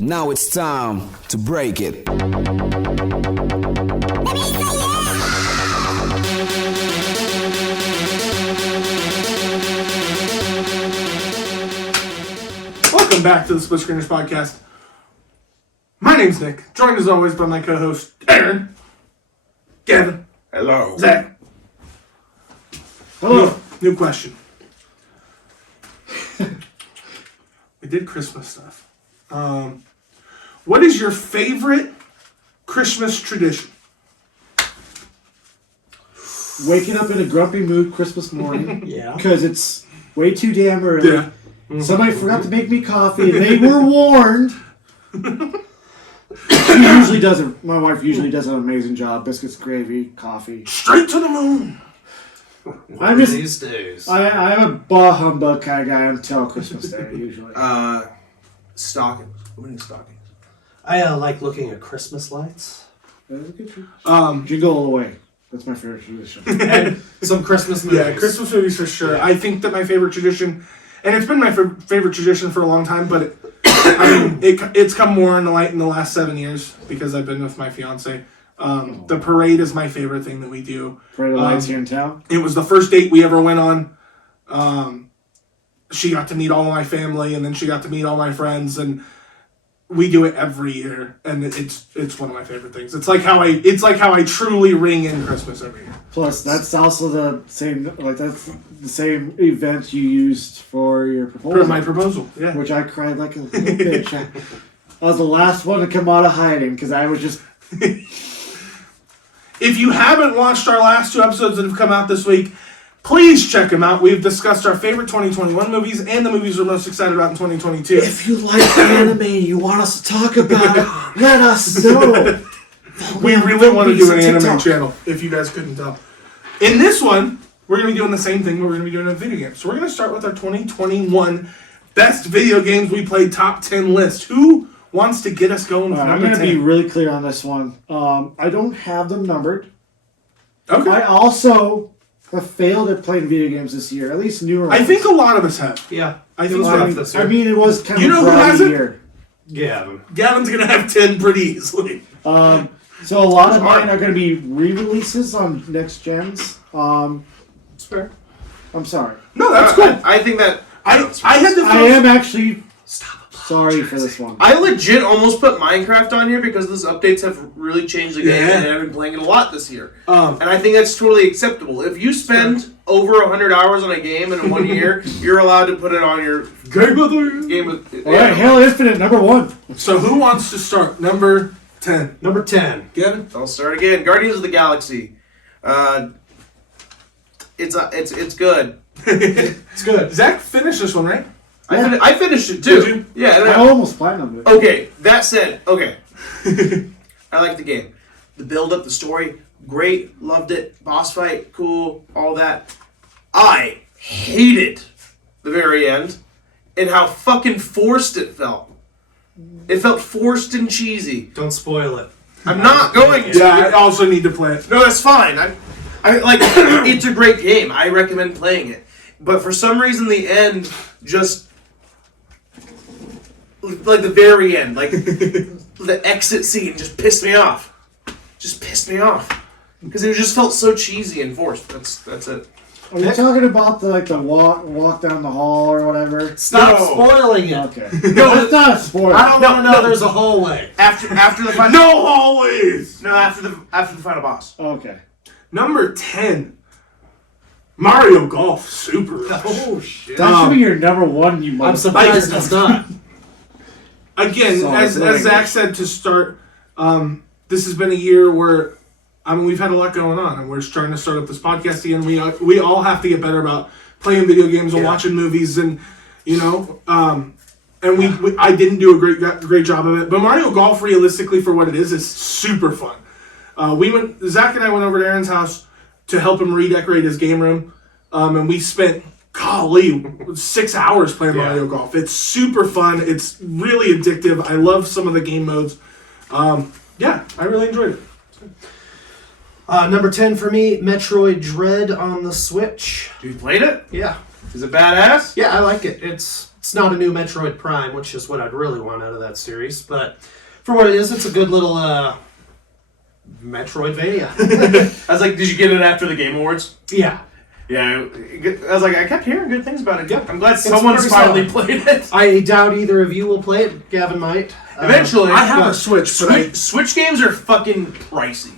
Now it's time to break it. Welcome back to the SplitScreeners podcast. My name's Nick, joined as always by my co-host Aaron, Gavin, Hello. Zach. Hello. New question. We did Christmas stuff. What is your favorite Christmas tradition? Waking up in a grumpy mood Christmas morning. Yeah. Because it's way too damn early. Yeah. Somebody forgot to make me coffee, and they were warned. She usually does it. My wife usually does an amazing job. Biscuits, gravy, coffee. Straight to the moon. I'm just these days. I'm a bah humbug kind of guy until Christmas Day usually. Stockings. Opening stockings. I like looking at Christmas lights That's a good tradition. Jingle all the way. That's my favorite tradition. and some Christmas movies. Yeah, Christmas movies for sure. Yeah. I think that my favorite tradition, and it's been my favorite tradition for a long time, but it's come more in the light in the last 7 years because I've been with my fiance. The parade is my favorite thing that we do. Parade of lights here in town. It was the first date we ever went on. She got to meet all my family, and then she got to meet all my friends, and we do it every year, and it's one of my favorite things. It's like how I truly ring in Christmas every year. Plus, that's also the same event you used for your proposal. For my proposal, yeah. Which I cried like a little bitch. I was the last one to come out of hiding because I was just. If you haven't watched our last 2 episodes that have come out this week, please check them out. We've discussed our favorite 2021 movies and the movies we're most excited about in 2022. If you like anime and you want us to talk about it, let us know. We really want to do an anime channel, if you guys couldn't tell. In this one, we're going to be doing the same thing, but we're going to be doing a video game. So we're going to start with our 2021 best video games we played top 10 list. Who wants to get us going with I'm number going to 10? be really clear on this one. I don't have them numbered. Okay. I also have failed at playing video games this year, at least newer ones. I think a lot of us have. Yeah. I think was so. rough this year. I mean, it was kind You of know a who brownie hasn't? year. Yeah. Gavin's going to have 10 pretty easily. So a lot of mine are going to be re-releases on next gens. It's fair. I'm sorry. No, that's cool. I think that I had to I am actually sorry for this one. I legit almost put Minecraft on here because those updates have really changed the game, Yeah. and I've been playing it a lot this year. Um, And I think that's totally acceptable. If you spend over 100 hours on a game in 1 year, you're allowed to put it on your Game of the game. All right, Halo Infinite, number 1. So who wants to start? Number 10. Number 10. Gavin? I'll start again. Guardians of the Galaxy. It's good. It's good. Zach finished this one, right? I finished it too. Did you? Yeah. I almost platinumed it. Okay, that said, I like the game. The build-up, the story, great, loved it. Boss fight, cool, all that. I hated the very end and how fucking forced it felt. It felt forced and cheesy. Don't spoil it. I'm not going to. Yeah, I also need to play it. No, that's fine. I like. It's a great game. I recommend playing it. But for some reason, the end just like the very end, like the exit scene, just pissed me off. Just pissed me off because it just felt so cheesy and forced. That's it. Are you talking about the walk down the hall or whatever? Stop No. spoiling it. Okay. No, it's not a spoiler. I don't want to know no. there's a hallway. After the final No hallways! after the final boss. Okay. Number 10. Mario Golf Super Rush. Oh, shit. That should be your number 1, you I'm motherfucker. surprised it's not. Again, Sorry, as language. Zach said to start, this has been a year where we've had a lot going on, and we're trying to start up this podcast again. We all have to get better about playing video games and watching movies, and and I didn't do a great job of it. But Mario Golf, realistically, for what it is super fun. Zach and I went over to Aaron's house to help him redecorate his game room, and we spent 6 hours playing Mario Golf. It's super fun. It's really addictive. I love some of the game modes. I really enjoyed it. Number 10 for me, Metroid Dread on the Switch. You played it? Yeah. Is it badass? Yeah, I like it. It's It's not a new Metroid Prime, which is what I'd really want out of that series. But for what it is, it's a good little Metroidvania. I was like, did you get it after the Game Awards? Yeah. Yeah, I was like, I kept hearing good things about it. Yep. I'm glad It's someone's pretty finally solid. played it. I doubt either of you will play it. Gavin might. Eventually. I have a Switch, but Switch games are fucking pricey.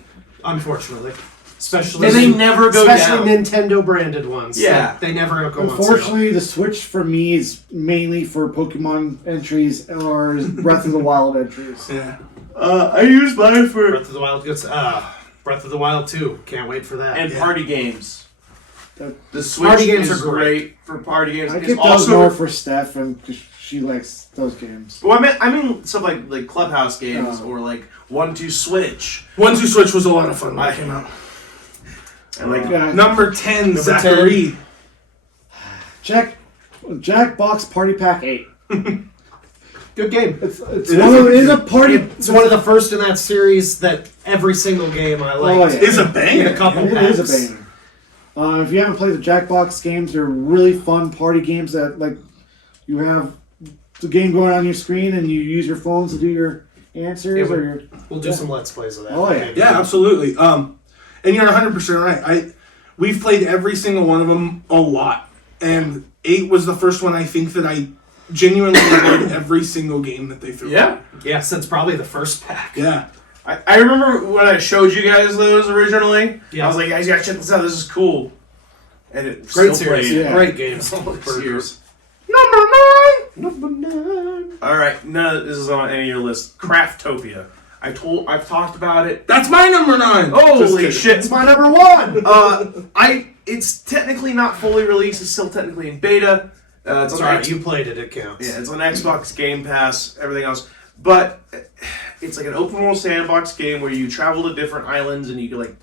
Unfortunately. Especially And they never go especially down. Nintendo branded ones. Yeah. They never go on sale. Unfortunately, the Switch for me is mainly for Pokemon entries or Breath of the Wild entries. yeah. I use mine for... Breath of the Wild gets Breath of the Wild 2. Can't wait for that. And party games. That- The Switch Party games is are great. for party games. I It's get those also more for Steph, and 'cause she likes those games. Well, I mean stuff like Clubhouse games Oh. or like 1-2 Switch. 1-2 Switch was a lot of fun when it came out. And like Yeah, Number 10, Zachary. Jackbox Party Pack 8. Good game. It's It is a party. It's one of the first in that series that every single game I like. Oh, yeah. Is a In a banger. couple It packs. is a banger. If you haven't played the Jackbox games, they're really fun party games that like you have the game going on your screen and you use your phones to do your answers Yeah, or your. We'll do some Let's Plays of that. Oh, yeah. Yeah, absolutely. And you're 100% right. We've played every single one of them a lot. And 8 was the first one I think that I genuinely enjoyed every single game that they threw. yeah. Yeah, since probably the first pack. Yeah. I remember when I showed you guys those originally. Yeah. I was like, guys, you gotta check this out. This is cool. And it Great still series. played. Yeah. Great games. Years. Number 9. All right, none of this is on any of your list. Craftopia. I've talked about it. That's my number 9. Just Holy kidding. shit! It's my number 1. It's technically not fully released. It's still technically in beta. It's on Sorry, X- you played it. It counts. Yeah, it's on Xbox Game Pass, everything else. But it's like an open world sandbox game where you travel to different islands and you can like.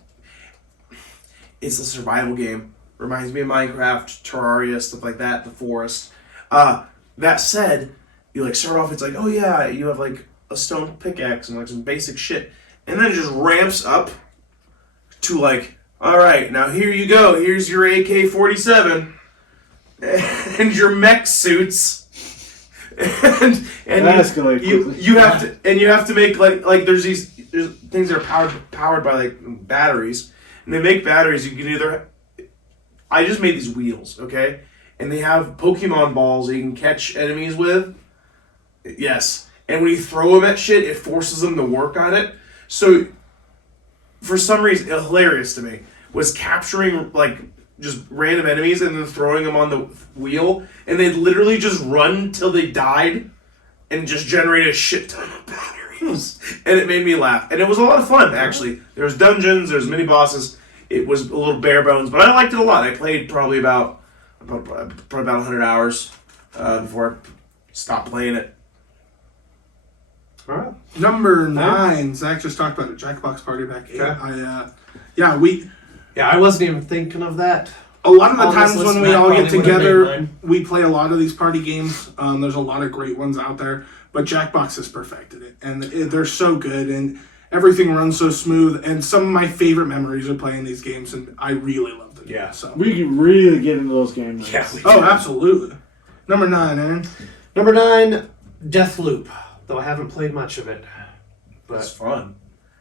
It's a survival game. Reminds me of Minecraft, Terraria, stuff like that. The forest. That said, you like start off. It's like, oh yeah, you have like a stone pickaxe and like some basic shit, and then it just ramps up to like, all right, now here you go. Here's your AK-47 and your mech suits. and That escalated quickly. you have to make like there's things that are powered by like batteries, and they make batteries. You can either I just made these wheels, okay, and they have Pokemon balls that you can catch enemies with. Yes, and when you throw them at shit, it forces them to work on it. So for some reason, hilarious to me was capturing like just random enemies and then throwing them on the wheel, and they'd literally just run till they died and just generate a shit ton of batteries. And it made me laugh. And it was a lot of fun, actually. There was dungeons, there was mini bosses. It was a little bare bones, but I liked it a lot. I played probably about 100 hours before I stopped playing it. All right. Number 9. Zach just talked about it. Jackbox Party Pack 8. Okay. Yeah, I wasn't even thinking of that. A lot of the On this times list, when we Matt all get probably would've made together, mine. we play a lot of these party games. There's a lot of great ones out there, but Jackbox has perfected it, and they're so good, and everything runs so smooth. And some of my favorite memories are playing these games, and I really love them. Yeah. So. We can really get into those games. Yeah. Oh, absolutely. Number 9, Aaron. Number 9, Deathloop. Though I haven't played much of it, It's but fun.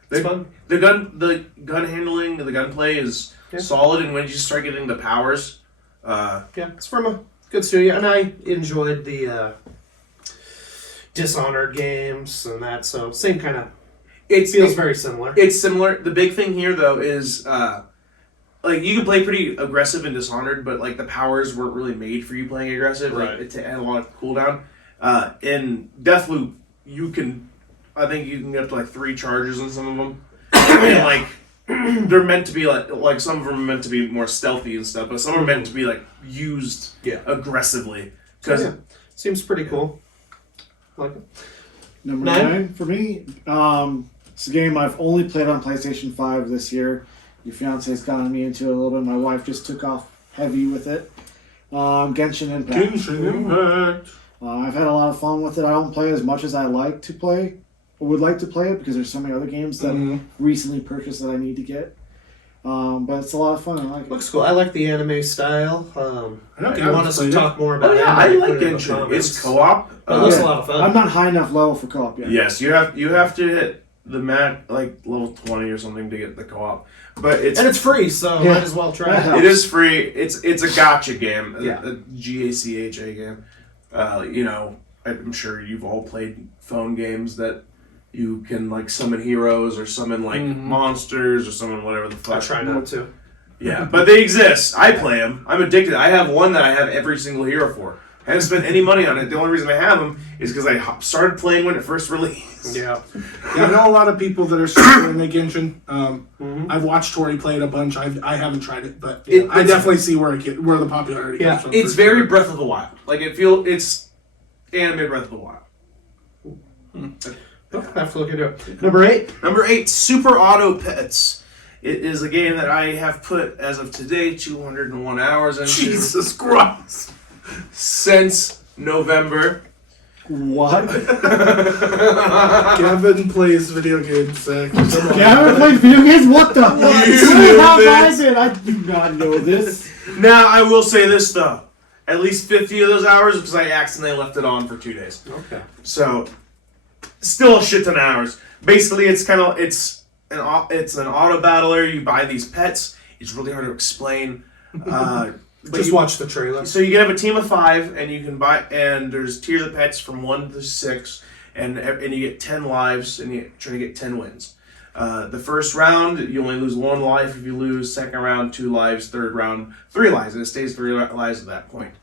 it's fun. The gun handling, the gunplay is Yeah. solid, and when you start getting the powers, Yeah, it's from a good studio, and I enjoyed the Dishonored games and that. So same kind of. It feels very similar. It's similar. The big thing here, though, is like you can play pretty aggressive in Dishonored, but like the powers weren't really made for you playing aggressive. Right. Like it had a lot of cooldown. In Deathloop, I think you can get up to like 3 charges on some of them, and like they're meant to be like some of them are meant to be more stealthy and stuff, but some are meant to be like used aggressively. Because Yeah. Seems pretty cool. Like it. Number 9? 9 for me. It's a game I've only played on PlayStation 5 this year. Your fiance's gotten me into it a little bit. My wife just took off heavy with it. Genshin Impact. Genshin Impact. I've had a lot of fun with it. I don't play as much as I like to play, or would like to play it, because there's so many other games that recently purchased that I need to get. But it's a lot of fun. I like it. Looks cool. I like the anime style. I know If you want us to talk more about Oh it, yeah, I like put it in the Genshin. comments. It's co-op. It looks Yeah. a lot of fun. I'm not high enough level for co-op yet. Yes, you have to hit the like level 20 or something to get the co-op. But it's and it's free, so Yeah. might as well try Yeah. it. it is free. It's a gacha game. Yeah. A GACHA game. You know, I'm sure you've all played phone games that you can like summon heroes or summon like monsters or summon whatever the fuck. I try not to. Yeah, but they exist. I play them. I'm addicted. I have one that I have every single hero for. I haven't spent any money on it. The only reason I have them is because I started playing when it first released. Yeah. Yeah, I know a lot of people that are super into Genshin. I've watched Tori play it a bunch. I haven't tried it, but I definitely see where the popularity comes from. It's for very sure. Breath of the Wild. Like it's anime Breath of the Wild. I have to look into it. Number 8. Number 8, Super Auto Pets. It is a game that I have put, as of today, 201 hours into Jesus Christ. since November. What? Gavin plays video games. Zach. Come on. Gavin played video games? What the? You How stupid. I did? I do not know this. Now, I will say this, though. At least 50 of those hours because I accidentally left it on for 2 days. Okay. So, still a shit ton of hours. Basically, it's an auto battler. You buy these pets. It's really hard to explain. Just watch the trailer. So you can have a team of 5, and you can buy. And there's tiers of pets from 1 to 6, and you get 10 lives, and you try to get 10 wins. The first round, you only lose 1 life if you lose. Second round, 2 lives. Third round, 3 lives, and it stays 3 lives at that point.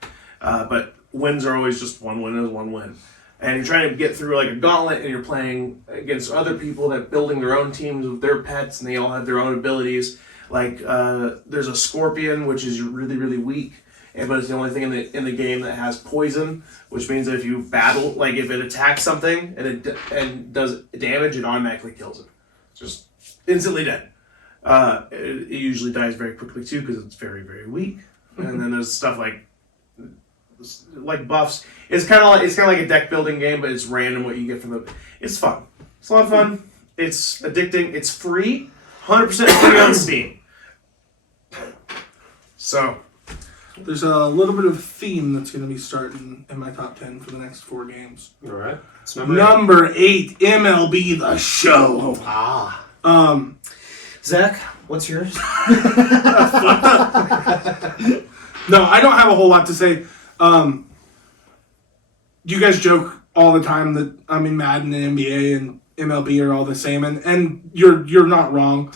But wins are always just 1 win is 1 win. And you're trying to get through like a gauntlet, and you're playing against other people that building their own teams with their pets, and they all have their own abilities. Like there's a scorpion, which is really really weak, but it's the only thing in the game that has poison, which means that if you battle, like if it attacks something and does damage, it automatically kills it, just instantly dead. It usually dies very quickly too because it's very very weak. And then there's stuff like buffs. It's kind of like a deck building game, but it's random what you get from the. It's fun. It's a lot of fun. It's addicting. It's free, 100% free on Steam. So, There's a little bit of theme that's going to be starting in my top 10 for the next 4 games. All right. It's Number 8, MLB The Show. Zach, what's yours? No, I don't have a whole lot to say. You guys joke all the time that Madden and NBA and MLB are all the same, and you're not wrong.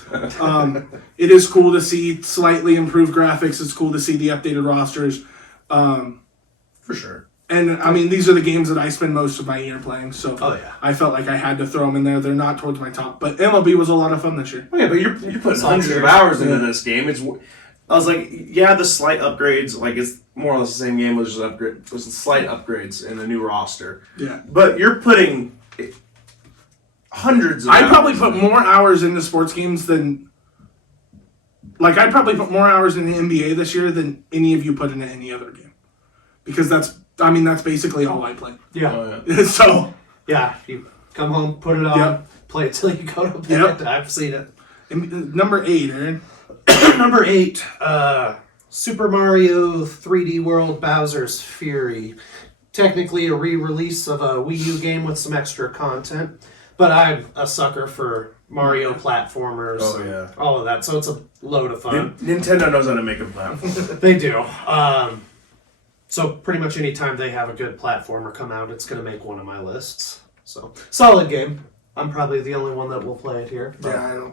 It is cool to see slightly improved graphics. It's cool to see the updated rosters. for sure. And these are the games that I spend most of my year playing, so yeah. I felt like I had to throw them in there. They're not towards my top, but MLB was a lot of fun this year. Oh, yeah, but you're putting hundreds of hours into this game. I was like, yeah, the slight upgrades, like it's more or less the same game, was just upgrade, was the slight upgrades in the new roster. Yeah, But you're putting hundreds of hours. I probably put more hours into sports games than, I'd probably put more hours in the NBA this year than any of you put into any other game, because that's basically all I play. Yeah. Oh, yeah. So Yeah. You come home, put it on, Yep. play it till you go to bed. Yep. I've seen it. Number 8, Aaron. Number 8, Super Mario 3D World Bowser's Fury. Technically a re-release of a Wii U game with some extra content, but I'm a sucker for Mario platformers. Oh, and yeah. all of that, so it's a load of fun. Nintendo knows how to make a platform. They do. So pretty much any time they have a good platformer come out, it's going to make one of my lists. So solid game. I'm probably the only one that will play it here. but- Yeah,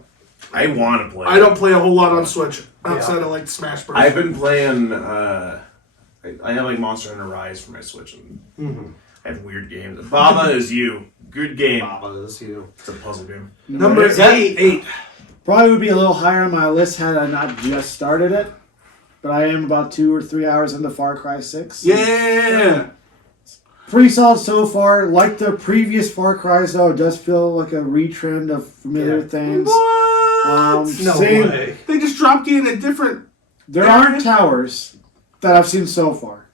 I want to play. I don't play a whole lot on Switch outside Yeah. of Smash Bros. I've been playing. I have Monster Hunter Rise for my Switch, and I have weird games. Baba is You. Good game. Baba is you. It's a puzzle game. Number 8. Probably would be a little higher on my list had I not just started it. But I am about 2 or 3 hours into Far Cry 6. Yeah. Pretty solid so far. Like the previous Far Cries, though, it does feel like a retrend of familiar Yeah. things. What? No Same- way. They just dropped you in a different. There aren't towers that I've seen so far.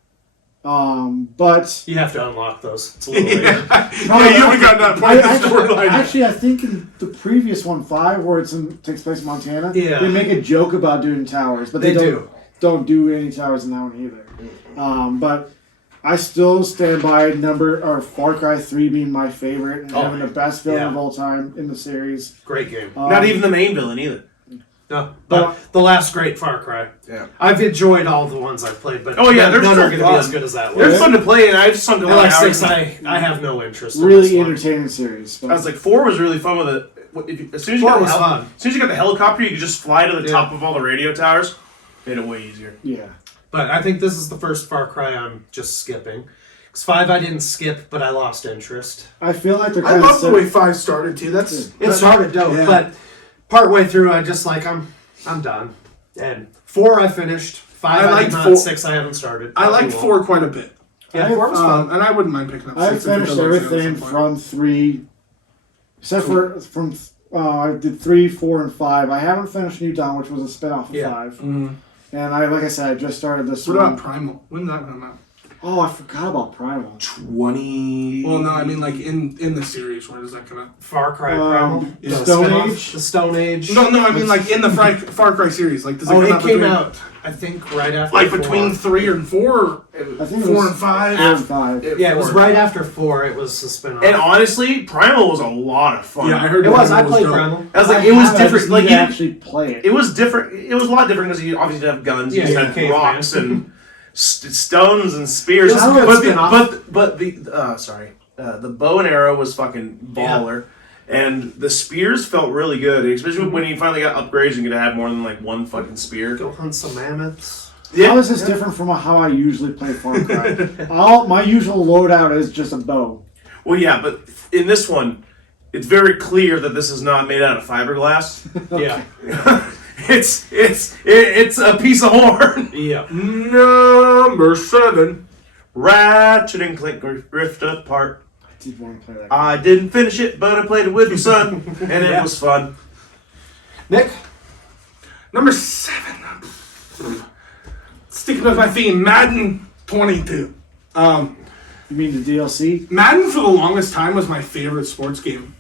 But You have to unlock those. It's a little later. Yeah, you haven't gotten that part of the storyline. Actually, I think in the previous one, 5, where takes place in Montana, Yeah. they make a joke about doing towers, but They don't do any towers in that one either. But I still stand by Far Cry 3 being my favorite and having the best villain of all time in the series. Great game. Not even the main villain either. No, but the last great Far Cry. Yeah. I've enjoyed all the ones I've played, but they're none are still going to be fun. as good as that one. They're fun to play, and I just sunk a I lot like of hours. 6. I have no interest in Really this one. entertaining series. But I was like, 4 was really fun with it. As soon as you 4 got was fun. As soon as you got the helicopter, you could just fly to the Yeah. top of all the radio towers. Made it way easier. yeah. But I think this is the first Far Cry I'm just skipping. Because 5 I didn't skip, but I lost interest. I feel like they're I kind love of the way 5 started too. It started dope, Yeah. but partway through I just like I'm done. And 4 I finished. 5 I I, liked did not. 4. 6 I haven't started. I liked 4 quite a bit. Yeah, 4 was fun. And I wouldn't mind picking up 6. I if it finished goes on sale at everything some point. from 3, except for I did 3, 4, and 5. I haven't finished New Dawn, which was a spin-off of 5. Mhm. And like I said, I just started this What one. about Primal? When did that come out? Oh, I forgot about Primal. 20. Well, no, I mean like in the series. Where does that come out? Far Cry Primal. The The Stone spin-off, Age? The Stone Age. No, I mean like in the Far Cry series. Like does it Oh, come it out came between, out, I think, right after like 4. between 3 and 4, I think it 4 was and 5. 4 and 5. Yeah, it was 4. right after 4. It was the spin-off. And honestly, Primal was a lot of fun. Yeah, I heard it was. I Primal played dope. Primal. I was like, I it was have, I different. just Like need to you, actually play it. it was different. It was a lot different because you obviously didn't have guns. You Yeah, just yeah, had caveman. rocks and stones and spears. It was a good But the bow and arrow was fucking baller. And the spears felt really good, especially when you finally got upgrades and could have more than like one fucking spear. Go hunt some mammoths. How is this different from how I usually play Far Cry? My usual loadout is just a bow. Well, yeah, but in this one, it's very clear that this is not made out of fiberglass. Yeah. It's a piece of horn. Yeah. Number 7. Ratchet and Clank rift apart. I did want to play that. I didn't finish it, but I played it with my son, and it was fun. Nick? Number 7. Sticking with my theme, Madden 22. You mean the DLC? Madden for the longest time was my favorite sports game.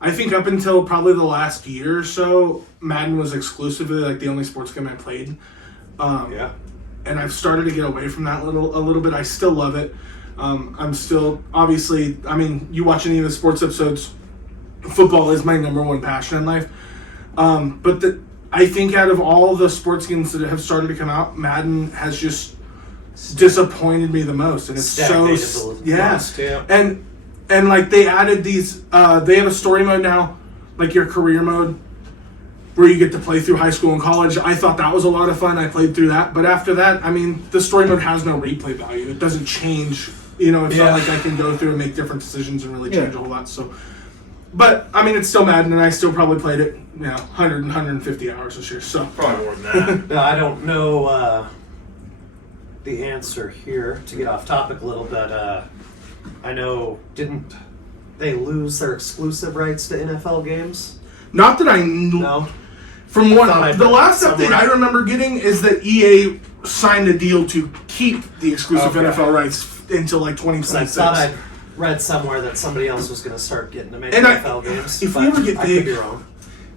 I think up until probably the last year or so, Madden was exclusively like the only sports game I played. Yeah. And I've started to get away from that a little bit. I still love it. I'm still obviously. I mean, you watch any of the sports episodes, football is my number one passion in life. But I think out of all the sports games that have started to come out, Madden has just disappointed me the most, and it's Stagnated so the most, yeah. And like they added these. They have a story mode now, like your career mode, where you get to play through high school and college. I thought that was a lot of fun. I played through that, but after that, I mean, the story mode has no replay value. It doesn't change. You know, it's not like I can go through and make different decisions and really change a whole lot. So, but I mean, it's still Madden, and I still probably played it, 100 and 150 hours this year. So Probably more than that. No, I don't know the answer here, to get off topic a little bit. I know, didn't they lose their exclusive rights to NFL games? not that I knew. No. From what Thought I the read last somewhere. update I remember getting is that EA signed a deal to keep the exclusive Okay. NFL rights until like 'Cause I 2026. thought I'd read somewhere that somebody else was going to start getting to make And NFL games. if but we ever get I big- could be wrong.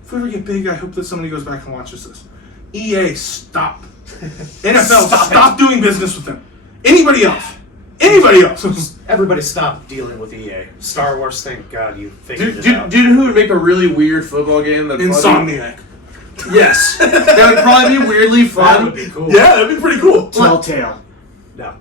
If we ever get big, I hope that somebody goes back and watches this. EA, stop. NFL, stop doing business with them. Anybody else? Anybody else? Everybody stopped dealing with EA. Star Wars, thank God you figured it out. Dude, who would make a really weird football game? That'd probably- Insomniac. Yes. That would probably be weirdly That fun. would be cool. Yeah, that'd be pretty cool. Telltale. No.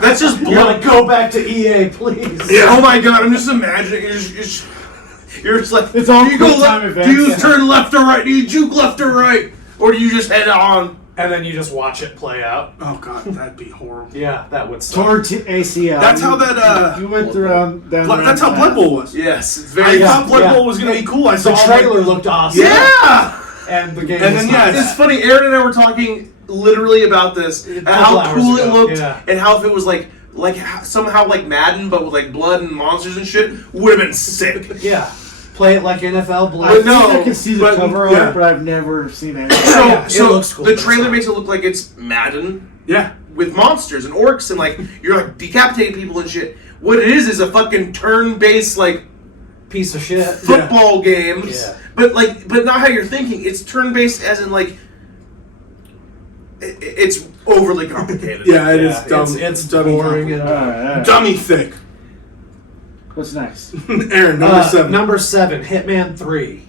That's just You're like, go back to EA, please. Yeah. Oh my god, I'm just imagining. You're just like, It's all do you go quick time left? events, Do you yeah. turn left or right? Do you juke left or right? Or do you just head on? And then you just watch it play out. Oh god, that'd be horrible. Yeah, that would suck. Tore ACL. That's how that. You went around down. That's how Blood Bowl was. Yes, it's I very. thought Blood yeah. Bowl was gonna be cool. I saw The like- trailer looked awesome. Yeah. And the game And was then, not. yeah, It's funny. Aaron and I were talking literally about this and couple how hours cool it ago, looked, yeah. and how if it was like somehow like Madden, but with like blood and monsters and shit, would have been sick. Yeah. Play it like NFL I Blitz. think no, I can see the but- cover yeah. of it, but I've never seen it. So, Yeah, it so looks cool, the but it's trailer not. makes it look like it's Madden Yeah. with monsters and orcs and like you're like decapitating people and shit. What it is a fucking turn-based like Piece of shit. football game, Yeah. but not how you're thinking. It's turn-based as in like it's overly complicated. Yeah, it is dumb. It's dummy boring. complicated. And, Dummy thick. What's next? Aaron, number 7. Number 7, Hitman 3.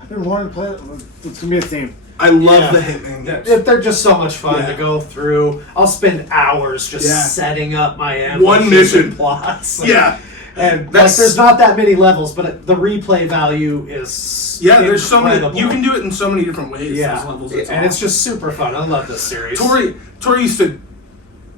I've been wanting to play it. It's gonna be a theme. I love Yeah. the Hitman games. They're just so much fun Yeah. to go through. I'll spend hours just Yeah. setting up my One mission. and plots. Yeah. And That's- there's not that many levels, but the replay value is Yeah, there's so many. incredible. You can do it in so many different ways. Yeah, Those levels. and it's just super fun. I love this series. Tori used to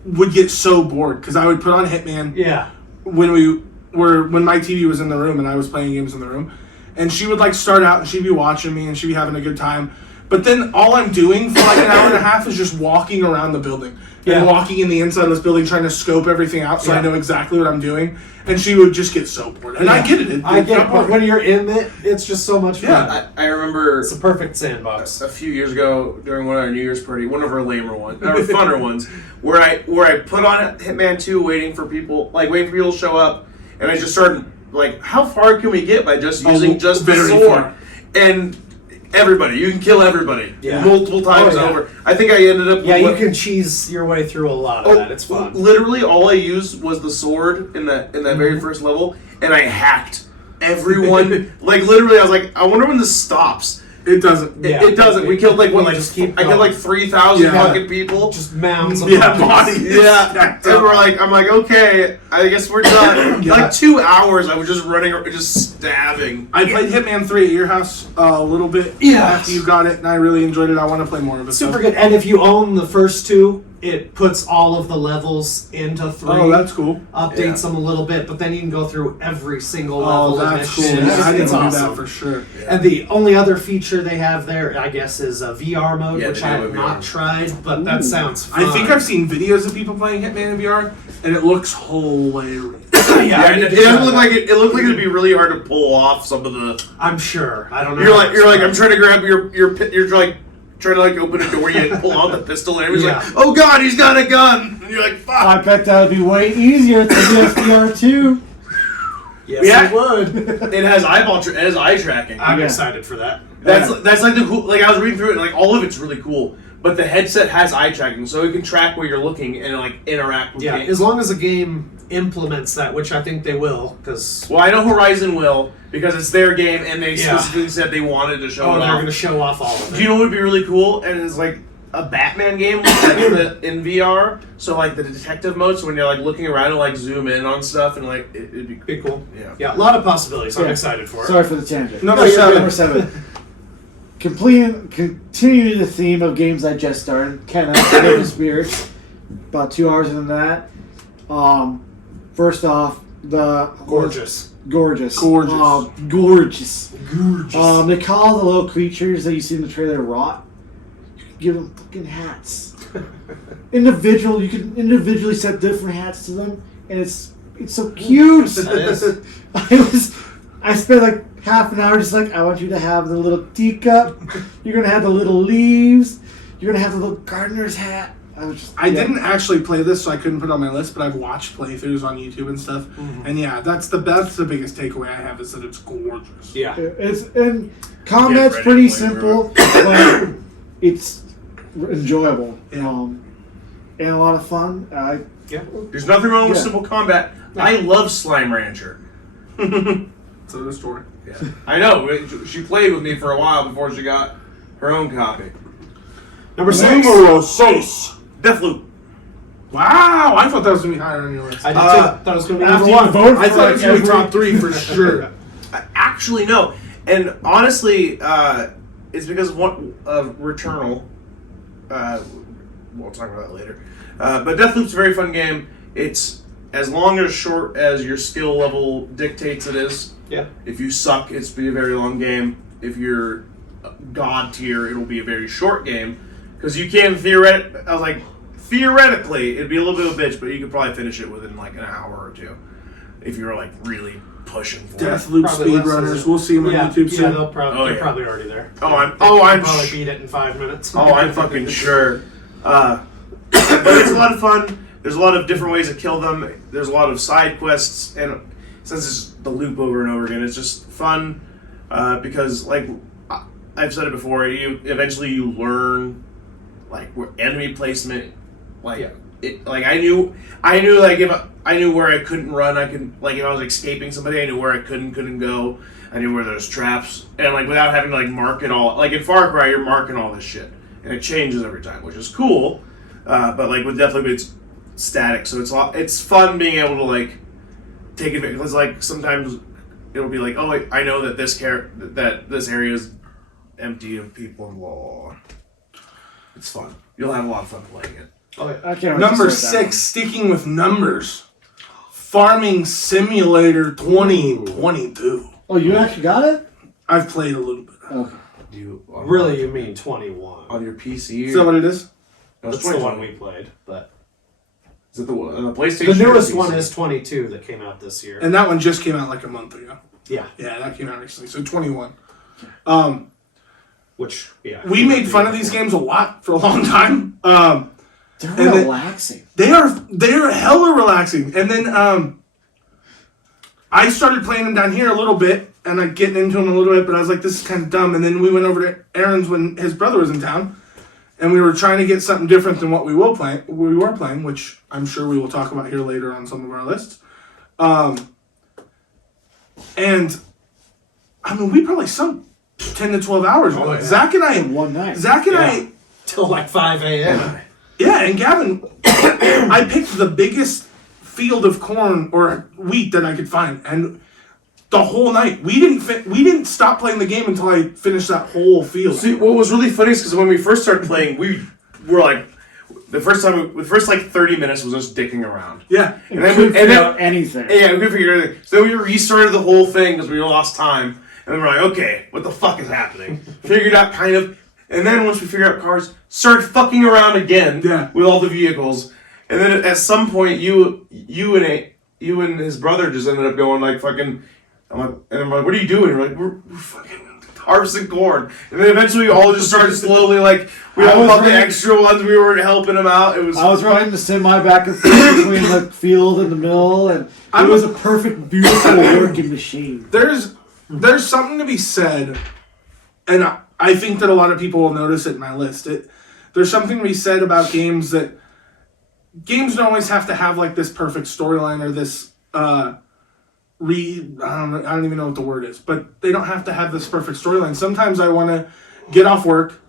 would get so bored because I would put on Hitman Yeah. when my TV was in the room and I was playing games in the room, and she would like start out and she'd be watching me and she'd be having a good time, but then all I'm doing for like an hour and a half is just walking around the building Yeah. and walking in the inside of this building trying to scope everything out so I Yeah. know exactly what I'm doing, and she would just get so bored. And I get it. I It's get not it. boring. When you're in it, it's just so much fun. Yeah. I remember It's a perfect sandbox. a few years ago during one of our New Year's party, one of our lamer ones, our funner ones, where I put on Hitman 2, waiting for people to show up, and I just started like, how far can we get by just using just the very sword? far. And everybody, you can kill everybody Yeah. multiple times Oh, yeah. over. I think I ended up. Yeah, with you can cheese your way through a lot of that. It's fun. Literally, all I used was the sword in that very first level, and I hacked everyone. Like literally, I was like, I wonder when this stops. It doesn't. Yeah. It doesn't. We killed like what, You like just keep I killed going. like 3,000 Yeah. fucking people. Just mounds of Yeah, bodies. bodies. Yeah, Stacked and up. we're like, I'm like, okay, I guess we're done. Yeah. Like 2 hours, I was just running, just stabbing. I played Hitman 3 at your house a little bit Yeah. after you got it, and I really enjoyed it. I want to play more of it. Super good. And if you own the first 2, it puts all of the levels into 3. Oh, that's cool. Updates them a little bit, but then you can go through every single Oh, level. that's cool. mission. Yeah, I didn't It's do awesome. that for sure. And the only other feature they have there, I guess, is a VR mode, Yeah, which they I do have a not VR. tried, but that sounds fun. I think I've seen videos of people playing Hitman in VR, and it looks hilarious. yeah, Yeah, I need it to doesn't try look that. like it looked like it'd be really hard to pull off some of the. I'm sure. I don't know. You're like I'm trying to grab you're like trying to like open a door, you pull out the pistol, and everybody's Yeah. like, oh god, he's got a gun, and you're like, fuck. I bet that would be way easier to do VR 2. Yes, Yeah. it would. It has it has eye tracking. I'm Yeah. excited for that. That's like the cool. Like I was reading through it, and like all of it's really cool. But the headset has eye tracking, so it can track where you're looking and like interact with Yeah, games. as long as the game implements that, which I think they will, because Well, I know Horizon will because it's their game, and they Yeah. specifically said they wanted to show oh, it they're off. going to show off all of it. Do you know what would be really cool? And it's like a Batman game like in VR. So like the detective mode, so when you're like looking around and like zoom in on stuff and like it'd be Be cool. Yeah. Yeah, a lot of possibilities. I'm Yeah. excited for it. Sorry for the tangent. Number Number 7. 7. Continuing the theme of games I just started, Kenna, Spirit. About 2 hours into that. First off, Gorgeous. Gorgeous. Gorgeous. Gorgeous. Gorgeous. They call the little creatures that you see in the trailer rot. You can give them fucking hats. You can individually set different hats to them, and it's so cute. That is. I spent like half an hour just like, I want you to have the little teacup. You're gonna have the little leaves. You're gonna have the little gardener's hat. I didn't actually play this, so I couldn't put it on my list, but I've watched playthroughs on YouTube and stuff. And yeah, that's the biggest takeaway I have is that it's gorgeous. Yeah. And combat's Yeah, pretty ready to play, simple, but it's enjoyable. Yeah. And a lot of fun. There's nothing wrong with Yeah. simple combat. I love Slime Rancher. So the story. Yeah. I know. She played with me for a while before she got her own copy. Number 6. Numero 6. Deathloop. Wow, I thought that was gonna be higher on your list. I did too. Thought it was going to be After number you 1. vote I for thought it was like gonna be every- top 3 for sure. Actually, no. And honestly, it's because of Returnal. We'll talk about that later. But Deathloop's a very fun game. It's as long or short as your skill level dictates it is. Yeah. If you suck, it's be a very long game. If you're god tier, it'll be a very short game. Because you can theoretically, it'd be a little bit of a bitch, but you could probably finish it within like an hour or 2. If you're like really pushing for it. Deathloop Probably less speedrunners. than- We'll see them on YouTube Yeah, soon. they're yeah. probably already there. I'm They'll probably sh- beat it in 5 minutes. I'm fucking sure. But But it's a lot of fun. There's a lot of different ways to kill them. There's a lot of side quests, and since it's the loop over and over again, it's just fun because, like I've said it before, you eventually learn like where enemy placement, like I knew like if I knew where I couldn't run, I could like if I was escaping somebody, I knew where I couldn't go. I knew where there's traps, and like without having to like mark it all. Like in Far Cry, you're marking all this shit, and it changes every time, which is cool. But like with definitely it's static, so it's fun being able to like take advantage. Because like sometimes it'll be like, oh, I know that this area is empty of people and blah. It's fun. You'll have a lot of fun playing it. I can't wait to Number start that 6, sticking with numbers. Farming Simulator 2022. one. Oh, you actually got it? I've played a little bit. Okay. You mean 21. on your PC? Is that what it is? No, it's That's the 20. one we played, but Is it the one on the PlayStation? the or newest PC? one is 22 that came out this year. And that one just came out like a month ago. Yeah, Yeah, that came out recently. So 21. which We made fun of these games a lot for a long time. They're And then- relaxing. They're hella relaxing. And then I started playing them down here a little bit, and I'm getting into them a little bit, but I was like, this is kind of dumb. And then we went over to Aaron's when his brother was in town, and we were trying to get something different than what we were playing, which I'm sure we will talk about here later on some of our lists. And I mean, we probably sunk 10 to 12 hours. Oh, yeah. Zach and I, In one night. I, till like 5 a.m. yeah, and Gavin, I picked the biggest field of corn or wheat that I could find, and the whole night we didn't stop playing the game until I finished that whole field. See, what was really funny is because when we first started playing, we were like, the first 30 minutes was just dicking around. Yeah, And Couldn't then, figure out anything. yeah, we couldn't figure anything. So then we restarted the whole thing because we lost time, and then we're like, okay, what the fuck is happening? Figured out kind of, and then once we figured out cars, started fucking around again with all the vehicles, and then at some point, you and his brother just ended up going like fucking. I'm like, what are you doing? We're like, we're fucking harvesting corn, and then eventually we all just started slowly like we all got the extra ones. We were helping him out. It was. I was riding the semi back and forth between the field and the mill, and it was a perfect, beautiful working machine. there's something to be said, and I think that a lot of people will notice it in my list. There's something to be said about games don't always have to have like this perfect storyline or this I don't even know what the word is, but they don't have to have this perfect storyline. Sometimes I want to get off work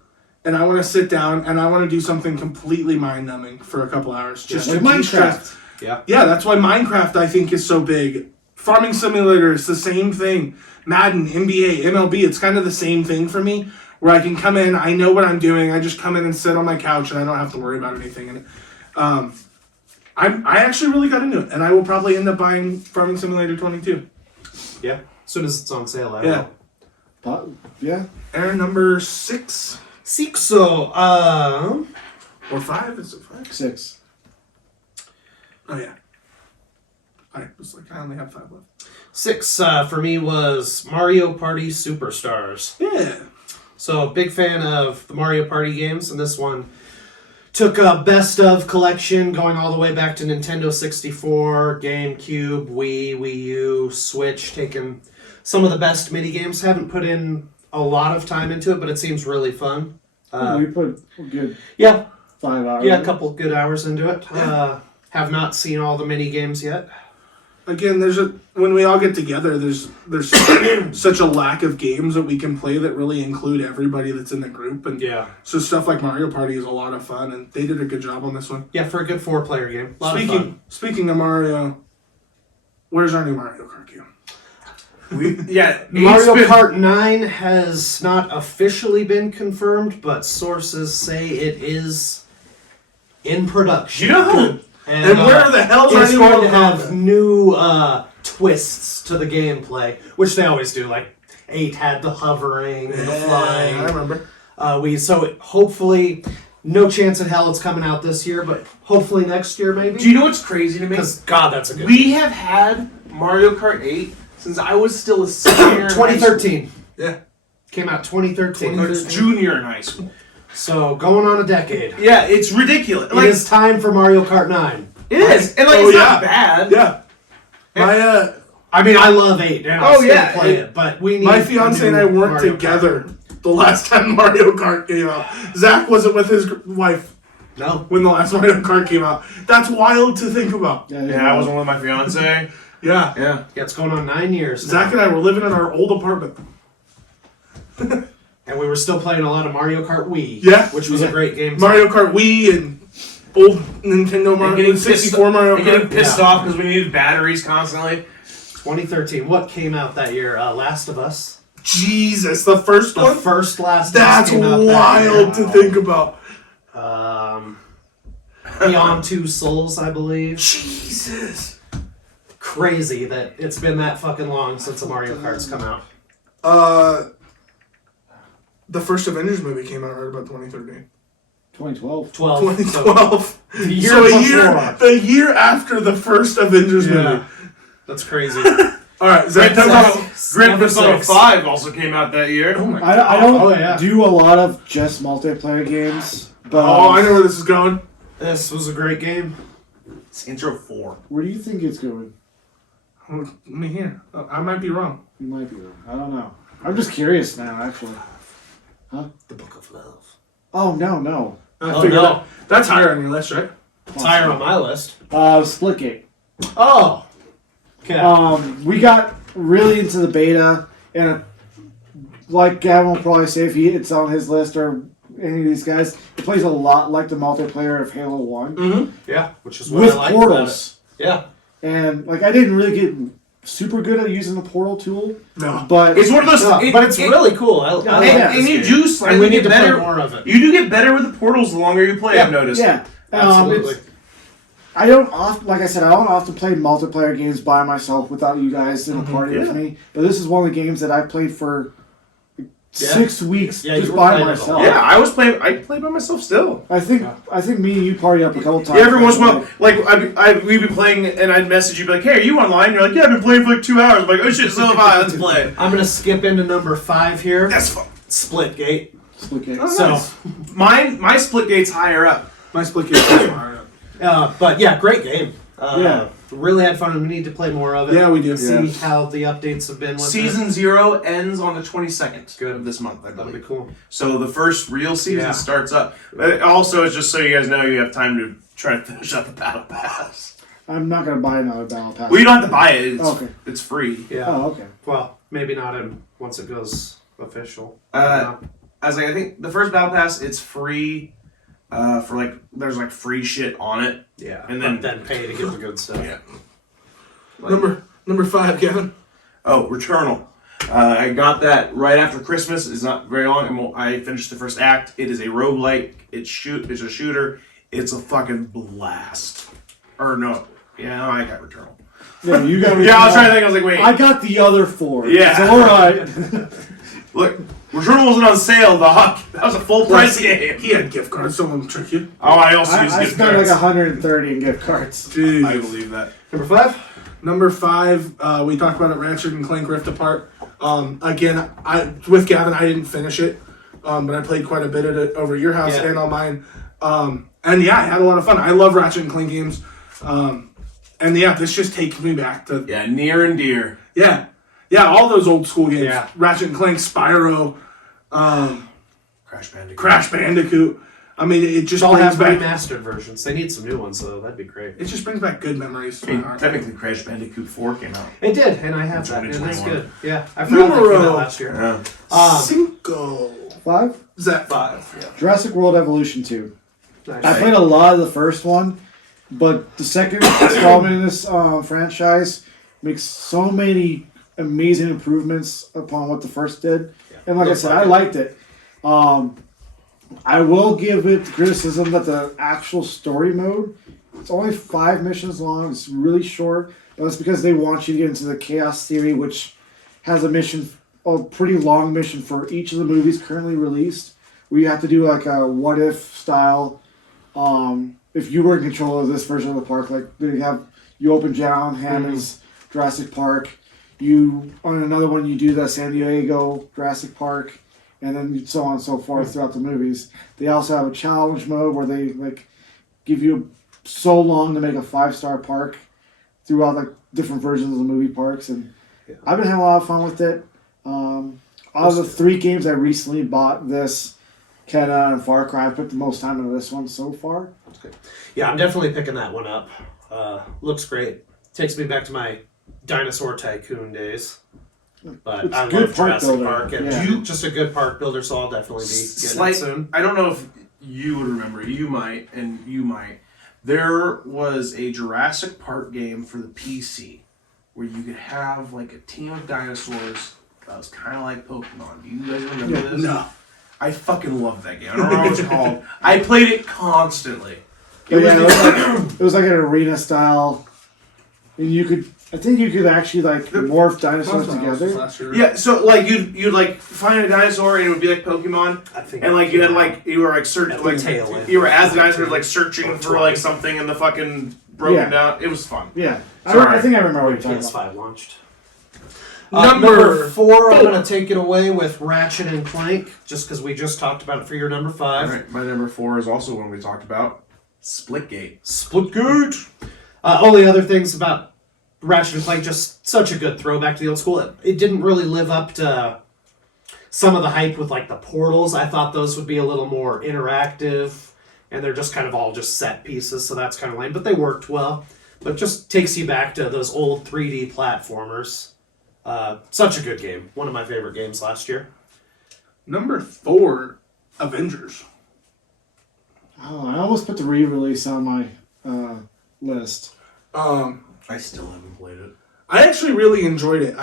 and I want to sit down and I want to do something completely mind-numbing for a couple hours. Just Like to Minecraft. de-stress. Yeah, that's why Minecraft I think is so big. Farming Simulator is the same thing. Madden, NBA, MLB, it's kind of the same thing for me, where I can come in, I know what I'm doing, I just come in and sit on my couch and I don't have to worry about anything. And I actually really got into it, and I will probably end up buying Farming Simulator 22. Yeah, as soon as it's on sale, I Yeah. will. Yeah. Aaron, number 6 So, or 5? Is it 5? 6. Oh yeah. I was like, I only have 5 left. 6 for me was Mario Party Superstars. Yeah. So, big fan of the Mario Party games, and this one took a best of collection going all the way back to Nintendo 64, GameCube, Wii U, Switch, taking some of the best mini games. Haven't put in a lot of time into it, but it seems really fun. We put a good Yeah, 5 hours. a couple good hours into it. Have not seen all the mini games yet. Again, when we all get together, there's such a lack of games that we can play that really include everybody that's in the group, and so stuff like Mario Party is a lot of fun, and they did a good job on this one. Yeah, for a good 4-player game. A lot of fun. Speaking of Mario, where's our new Mario Kart game? Mario Kart 9 has not officially been confirmed, but sources say it is in production. You know, and where the hell's our it's new going to Mario have Kart? new twists to the gameplay, which they always do. Like 8 had the hovering and the flying. I remember. So hopefully, no chance in hell it's coming out this year, but hopefully next year maybe. Do you know what's crazy to me? Because God, that's a good. We have had Mario Kart 8 since I was still a senior. 2013. Yeah. Came out 2013. Junior in high school. So, going on a decade. Yeah, it's ridiculous. It is time for Mario Kart 9. It is, and like Oh, it's yeah. not bad. Yeah. My I mean, I love 8, and I'll still yeah, play it, but we need my fiance and I weren't Mario Kart. together the last time Mario Kart came out. Zach wasn't with his wife No. when the last Mario Kart came out. That's wild to think about. Yeah, I wasn't with my fiance. Yeah. Yeah. Yeah, it's going on 9 years. Zach and I were living in our old apartment. And we were still playing a lot of Mario Kart Wii. Yeah. Which was a great game. too. Mario Kart Wii and old Nintendo Mario, 64 Mario and getting Kart. pissed off because we needed batteries constantly. 2013. What came out that year? Last of Us. Jesus, the first The one? first Last of That's Us came out that wild year. to think about. Beyond Two Souls, I believe. Jesus. Crazy that it's been that fucking long since a Mario Kart's come out. The first Avengers movie came out right about 2013. 2012. 12. 2012. So, the year So before. the year after the first Avengers movie. Yeah. That's crazy. All right, Zach, Grand talk Theft about Grand Theft Auto 6. 5 also came out that year. I don't Oh, yeah. do a lot of just multiplayer games, but Oh, I know where this is going. This was a great game. It's Intro 4. where do you think it's going? Let me hear. I might be wrong. You might be wrong. I don't know. I'm just curious now, actually. The Book of Love. Oh no. I Oh, figured no. that- That's higher on your list, right? It's higher on my list. Splitgate. Oh. Okay. We got really into the beta, and like Gavin will probably say if it's on his list or any of these guys, it plays a lot like the multiplayer of Halo 1 Mm-hmm. Yeah, which is what with I like portals. Yeah. And like I didn't really get super good at using the portal tool, No. but It's one of those. But it's really cool. I And, like yeah. and you this game. do slightly And we need get to play better. more of it. You do get better with the portals the longer you play. I've noticed. yeah. Absolutely. I don't often, like I said, I don't often play multiplayer games by myself without you guys in a party with Yeah. me. But this is one of the games that I played for 6 weeks Yeah, just you were by playing it a myself. lot. Yeah, I was playing. I play by myself still. I think me and you party up a couple times. Yeah, every once in a while, like we'd be playing, and I'd message you, be like, "Hey, are you online?" You're like, "Yeah, I've been playing for like 2 hours." I'm like, "Oh shit, so have I. Let's play." I'm going to skip into number 5 here. That's fun. Splitgate. Splitgate. Oh, So, nice. My Splitgate's higher up. My split game is higher up. but yeah, great game. Yeah. Really had fun, and we need to play more of it. Yeah, we do. See Yeah. how the updates have been with Season 0 ends on the 22nd of this month, I it. That'll be believe. cool. So the first real season Yeah. starts up. But also, it's just so you guys know, you have time to try to finish up the Battle Pass. I'm not going to buy another Battle Pass. Well, you don't have to buy it. It's, Okay. it's free. Yeah. Oh, okay. Well, maybe not once it goes official. I think the first Battle Pass, it's free for like, there's like free shit on it. Yeah. And And then- then pay to get the good stuff. Yeah. Number 5, Kevin. Oh, Returnal. I got that right after Christmas. It's not very long. I finished the first act. It is a roguelike. It's a shooter. It's a fucking blast. Or no. Yeah, I got Returnal. Yeah, you got. Yeah, I was trying to think. I was like, wait. I got the other 4. Yeah. It's all right. Look, Returnal wasn't on sale, dog. That was a full price game. He had gift cards. Someone trick you. Oh, I also I use gift spent cards. like 130 in gift cards. Jeez. I believe that. Number 5? Number 5, we talked about it, Ratchet and Clank Rift Apart. Again, with Gavin, I didn't finish it, but I played quite a bit of it over your house Yeah. and on mine. And yeah, I had a lot of fun. I love Ratchet and Clank games. And yeah, this just takes me back to Yeah, near and dear. yeah, all those old school games. Yeah. Ratchet and Clank, Spyro, Crash Bandicoot. Crash Bandicoot. I mean, it just All brings have back. remastered versions. They need some new ones, though. That'd be great. It just brings back good memories. I mean, technically, Crash Bandicoot 4 came out. It did, and I have that, and that's 2021. good. Yeah, I forgot that came Numero. out last year. Yeah. Cinco. 5. Is that 5. Yeah. Jurassic World Evolution 2. Nice. I played a lot of the first one, but the second installment in this franchise makes so many amazing improvements upon what the first did. And like I said, I liked it. I will give it the criticism that the actual story mode, it's only 5 missions long. It's really short. But it's because they want you to get into the Chaos Theory, which has a pretty long mission for each of the movies currently released, where you have to do like a what if style. If you were in control of this version of the park, like you open John Hammond's Jurassic Park. On another one, you do the San Diego Jurassic Park, and then so on and so forth throughout the movies. They also have a challenge mode where they like give you so long to make a 5-star park throughout like different versions of the movie parks, and I've been having a lot of fun with it. Out of the 3 games I recently bought, this, Keta, and Far Cry, I put the most time into this one so far. Yeah, I'm definitely picking that one up. Looks great. Takes me back to my Dinosaur Tycoon days. But It's I good love park Jurassic builder. Park, and Yeah. just a good park builder, so I'll definitely be getting Slight, it soon. I don't know if you would remember. You might, and you might. There was a Jurassic Park game for the PC where you could have like a team of dinosaurs that was kind of like Pokemon. Do you guys remember this? No. I fucking loved that game. I don't know what it was called. I played it constantly. But yeah, it was like an arena style, and I think you could actually like morph dinosaurs together. Yeah, so like you'd like find a dinosaur and it would be like Pokemon, I think and like you had like you were like searching At like the tail end. you were as the dinosaur like searching for like something in the fucking broken Yeah. down. It was fun. Yeah, Sorry. I think I remember what you're talking about. PS5 launched. Number 4, I'm going to take it away with Ratchet and Clank, just because we just talked about it for your number 5. All right, my number 4 is also one we talked about. Splitgate. Splitgate. Only other things about Ratchet and Clank, just such a good throwback to the old school. It didn't really live up to some of the hype with like the portals. I thought those would be a little more interactive, and they're just kind of all just set pieces, so that's kind of lame. But they worked well. But just takes you back to those old 3D platformers. Such a good game. One of my favorite games last year. Number 4, Avengers. Oh, I almost put the re-release on my list. I still haven't played it. I actually really enjoyed it.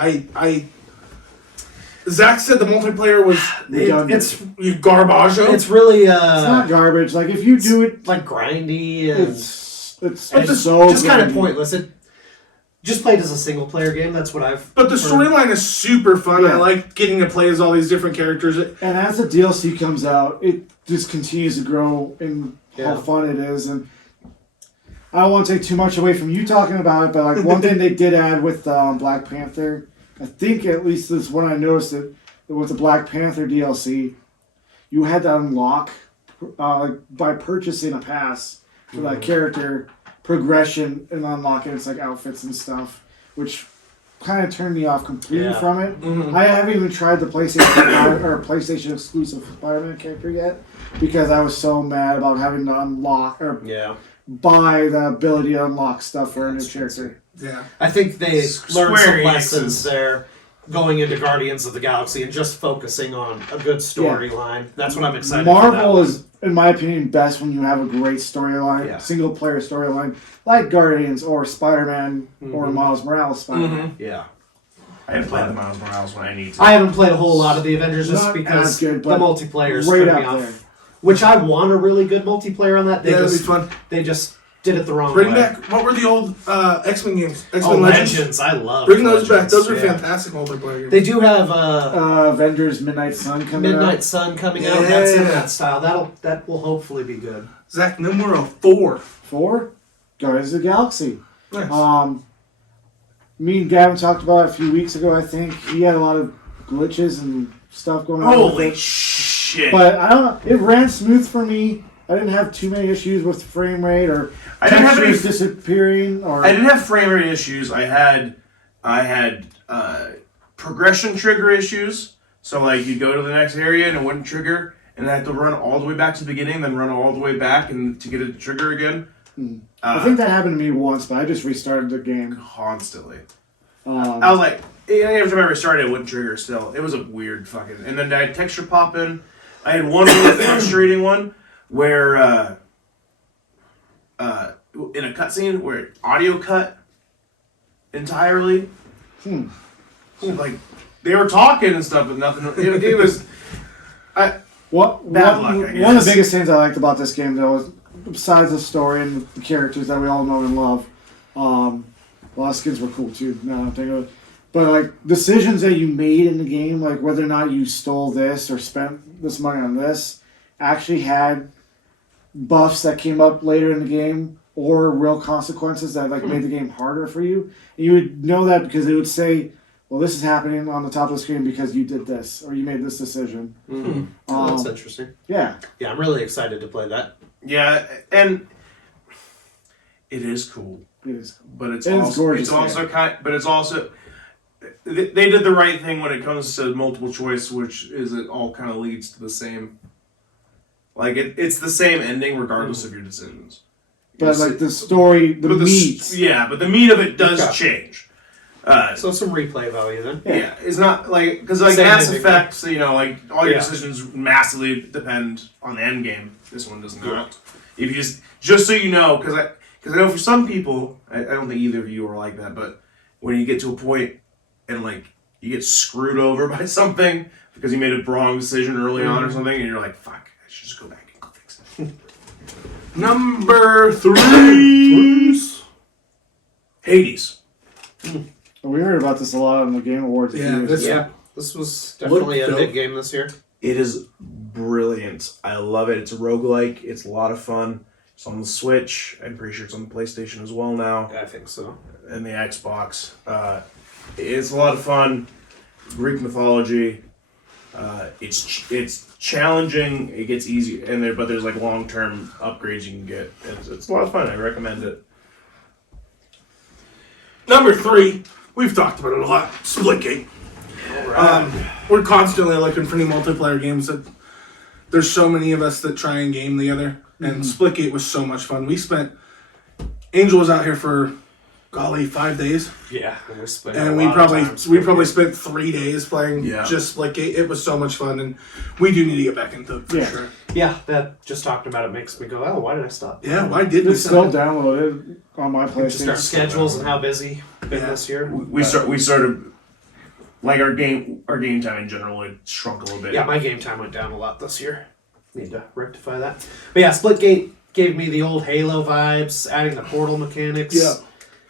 Zach said the multiplayer was It's garbaggio. it's really It's not garbage. Like if you do it, like grindy and it's just so kind of grindy. pointless. It just played as a single player game. That's what I've. But the heard. storyline is super fun. Yeah. I like getting to play as all these different characters. And as the DLC comes out, it just continues to grow in Yeah. how fun it is. And I don't want to take too much away from you talking about it, but like one thing they did add with Black Panther, I think at least this one I noticed that with the Black Panther DLC, you had to unlock by purchasing a pass for that character progression and unlock it. It's like outfits and stuff, which kind of turned me off completely Yeah. from it. I haven't even tried the PlayStation exclusive Spider-Man character yet because I was so mad about having to unlock or Yeah, buy the ability to unlock stuff for a new character. Yeah. I think they learned Square some Enix lessons is- there, going into Guardians of the Galaxy and just focusing on a good storyline. That's what I'm excited. for Marvel that is, in my opinion, best when you have a great storyline, Yeah. single player storyline, like Guardians or Spider-Man or Miles Morales Spider-Man. one. Yeah. I haven't played the Miles Morales when I need to. I haven't played a whole lot of the Avengers just Not because as good, the but multiplayer's right turned me up off. there. Which I want a really good multiplayer on that. They Yeah, that'd be just fun. they just did it the wrong Bring way. back, what were the old X-Men games? Oh, X-Men Legends. I love. Bring those back. Legends. Those are Yeah. fantastic multiplayer games. They do have Avengers Midnight Sun coming Midnight out. Sun coming out. That's in Yeah. that style. That will hopefully be good. Zach, numero 4. 4, Guardians of the Galaxy. Nice. Me and Gavin talked about it a few weeks ago, I think. He had a lot of glitches and stuff going on. Holy shit! But I don't know. It ran smooth for me. I didn't have too many issues with frame rate or I didn't have any. textures disappearing. Or I didn't have frame rate issues. I had progression trigger issues. So like you'd go to the next area and it wouldn't trigger, and I had to run all the way back to the beginning, then run all the way back and to get it to trigger again. I think that happened to me once, but I just restarted the game. Constantly. Um, I was like, every time I restarted, it wouldn't trigger still. It was a weird fucking. And then I had texture pop in. I had one really frustrating one where, in a cutscene where audio cut entirely. Like, they were talking and stuff, but nothing. It was. Bad luck, I One of guess. the biggest things I liked about this game, though, is besides the story and the characters that we all know and love, a lot of skins were cool too. Now I'm thinking of it. But like decisions that you made in the game, like whether or not you stole this or spent this money on this, actually had buffs that came up later in the game or real consequences that like made the game harder for you. And you would know that because it would say well, this is happening on the top of the screen because you did this or you made this decision. Oh, that's interesting. Yeah. Yeah, I'm really excited to play that. Yeah, and it is cool. It is. But it's It is also gorgeous, but it's also they did the right thing when it comes to multiple choice, which is it all kind of leads to the same. Like it's the same ending regardless of your decisions. But like the story, the meat. But the meat of it does Okay. change. So some replay value then. Yeah, it's not like because like Same Mass ending, Effect, you know, like all your Yeah. decisions massively depend on the end game. This one does not. If you just so you know, because I know for some people, I don't think either of you are like that, but when you get to a point and like you get screwed over by something because you made a wrong decision early on or something, and you're like, fuck, I should just go back and go fix it. Number 3. Hades. We heard about this a lot on the Game Awards. a few Yeah, years this- ago. Yeah, this was definitely a Dope. big game this year. It is brilliant. I love it. It's a roguelike. It's a lot of fun. It's on the Switch. I'm pretty sure it's on the PlayStation as well now. I think so. And the Xbox. It's a lot of fun. Greek mythology. It's challenging. It gets easier, but there's like long-term upgrades you can get. It's a lot of fun. I recommend it. Number 3. We've talked about it a lot. Splitgate. We're constantly looking for new multiplayer games. There's so many of us that try and game together, and Splitgate was so much fun. Angel was out here for, golly, 5 days, Yeah, we spent and a we lot of time probably spent 3 days playing Yeah. just Splitgate. It was so much fun, and we do need to get back into it for Yeah. sure. Yeah, that just talking about it makes me go, oh, why did I stop? Yeah, why did we It's still stop? downloaded on my Just our PlayStation. schedules and how busy been this year. We started like our game time in general had shrunk a little bit. Yeah, my game time went down a lot this year. Need to rectify that. But yeah, Splitgate gave me the old Halo vibes, adding the portal mechanics. Yeah.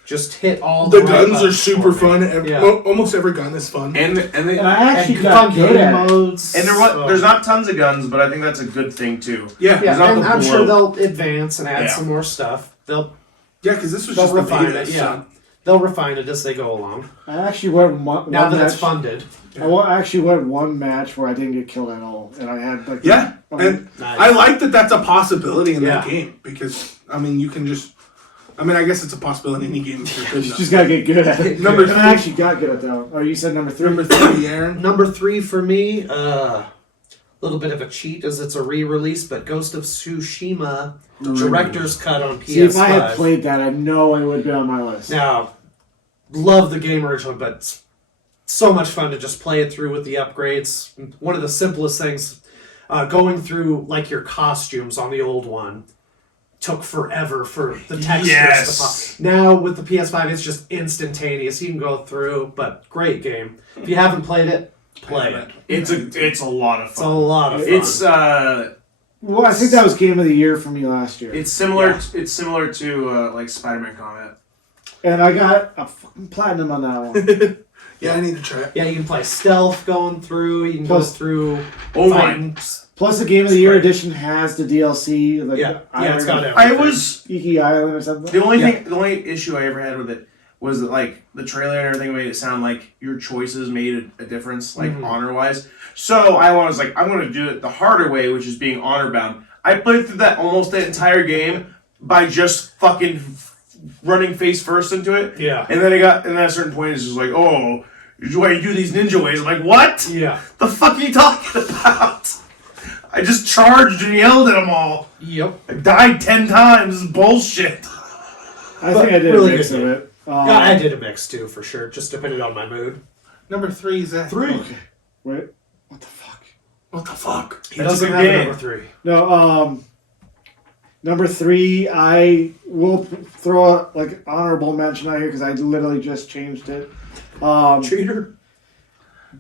Just hit all The right guns are buttons super for me. fun. Yeah. Almost every gun is fun. And And I And actually fun got good game at it. modes. there's not tons of guns, but I think that's a good thing too. Yeah, Yeah, There's not and the I'm sure bloat. they'll advance and add Yeah. some more stuff. They'll because this was they'll just the refine beta. it. so- Yeah, they'll refine it as they go along. I actually went one Now that match. it's funded. I actually went one match where I didn't get killed at all, and I had like Yeah, and Nice. I like that that's a possibility in that Yeah. game because you can just. I guess it's a possibility in any game if you're good you enough. just gotta get good at it. Number And three. I actually got good at that one. Oh, you said number 3. Number 3, Aaron. Number 3 for me, a little bit of a cheat as it's a re-release, but Ghost of Tsushima Director's Cut on PS5. See, if I had played that, I know it would be on my list. Now, love the game originally, but it's so much fun to just play it through with the upgrades. One of the simplest things, going through like your costumes on the old one, took forever for the textures Yes. to pop. Now with the PS5, it's just instantaneous. You can go through, but great game. If you haven't played it, play it. It's a lot of It's a fun. lot of fun. It's Well, I think that was Game of the Year for me last year. it's similar. Yeah. It's similar to like Spider-Man Combat. And I got a fucking platinum on that one. Yeah, I need to try it. Yeah, you can play stealth going through. You can Plus- go through. Oh my! fighting. Plus, the Game of the Year Great. edition has the DLC. Like Yeah, yeah, it's got Island, everything. I was Iki Island or something. the only Yeah. thing. The only issue I ever had with it was that like the trailer and everything made it sound like your choices made a difference, like honor wise. So I was like, I'm going to do it the harder way, which is being honor bound. I played through that almost the entire game by just fucking running face first into it. Yeah. And then at a certain point, it's just like, oh, why you do these ninja ways? I'm like, what? Yeah. The fuck are you talking about? I just charged and yelled at them all. Yep. I died 10 times. This is bullshit. I think I did really a mix good of game. it. Yeah, I did a mix too, for sure. Just depended on my mood. Number 3, Zach. Okay. Wait. What the fuck? What the fuck? It doesn't a good have a game. number 3. No, number 3, I will throw a, like honorable mention out here because I literally just changed it. Cheater.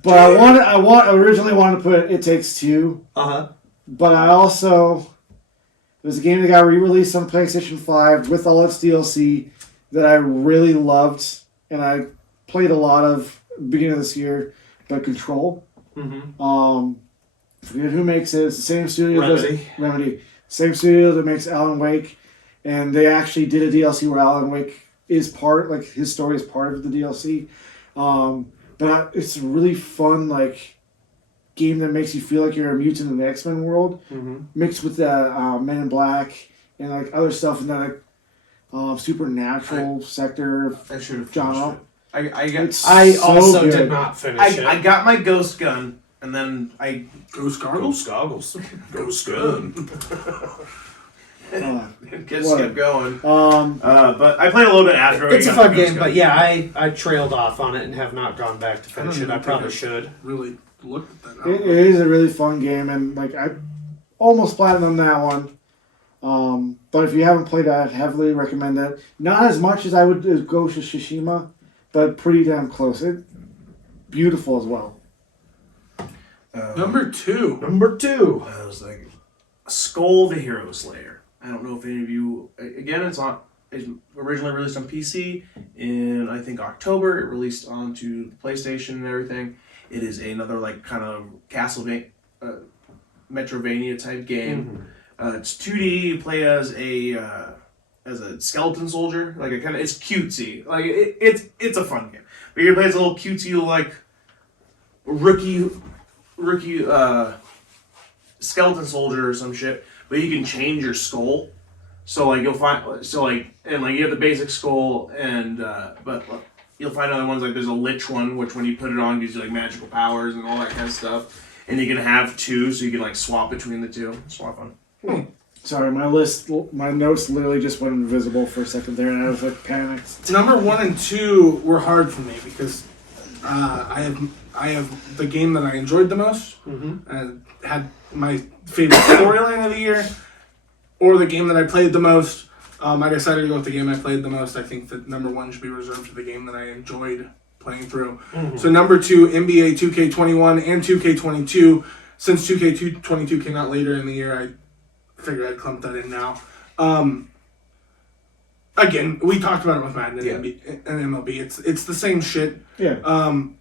But I originally wanted to put It Takes Two, Uh-huh. but I also, it was a game that got re-released on PlayStation 5 with all its DLC that I really loved, and I played a lot of beginning of this year, but Control. Mm-hmm. Forget who makes it. It's the same studio Remedy. that Remedy. Same studio that makes Alan Wake, and they actually did a DLC where Alan Wake is part, like his story is part of the DLC. but it's a really fun like game that makes you feel like you're a mutant in the X-Men world, mixed with the Men in Black and like other stuff in that like supernatural sector I should have genre. I so also good. did not finish it. I got my ghost gun, and then I Ghost goggles. goggles. ghost gun. Just What? kept going. But I played a little bit after. It's I a got fun the ghost game, gun. but yeah, I trailed off on it and have not gone back to finish it. I probably should. Really looked at that. it is a really fun game, and like I almost platinumed that one. But if you haven't played that, I'd heavily recommend it. Not as much as I would go to Tsushima, but pretty damn close. It beautiful as well. Number 2. Number 2. I was like, Skull the Hero Slayer. I don't know if any of you. Again, it's originally released on PC in I think October. It released onto the PlayStation and everything. It is another like kind of Castlevania, Metrovania type game. It's 2D. You play as a skeleton soldier. Like it's cutesy. Like it's a fun game. But you play as a little cutesy like rookie skeleton soldier or some shit. But you can change your skull. So like you have the basic skull and but you'll find other ones like there's a lich one which when you put it on gives you like magical powers and all that kind of stuff. And you can have 2 so you can like swap between the 2. It's a lot of fun. Sorry, my notes literally just went invisible for a second there, and I was like panicked. Number 1 and 2 were hard for me because I have the game that I enjoyed the most and had my favorite storyline of the year, or the game that I played the most. I decided to go with the game I played the most. I think that number 1 should be reserved for the game that I enjoyed playing through. So number 2, NBA 2K21 and 2K22. Since 2K22 came out later in the year, I figured I'd clump that in now. Again, we talked about it with Madden and MLB. It's the same shit. Yeah.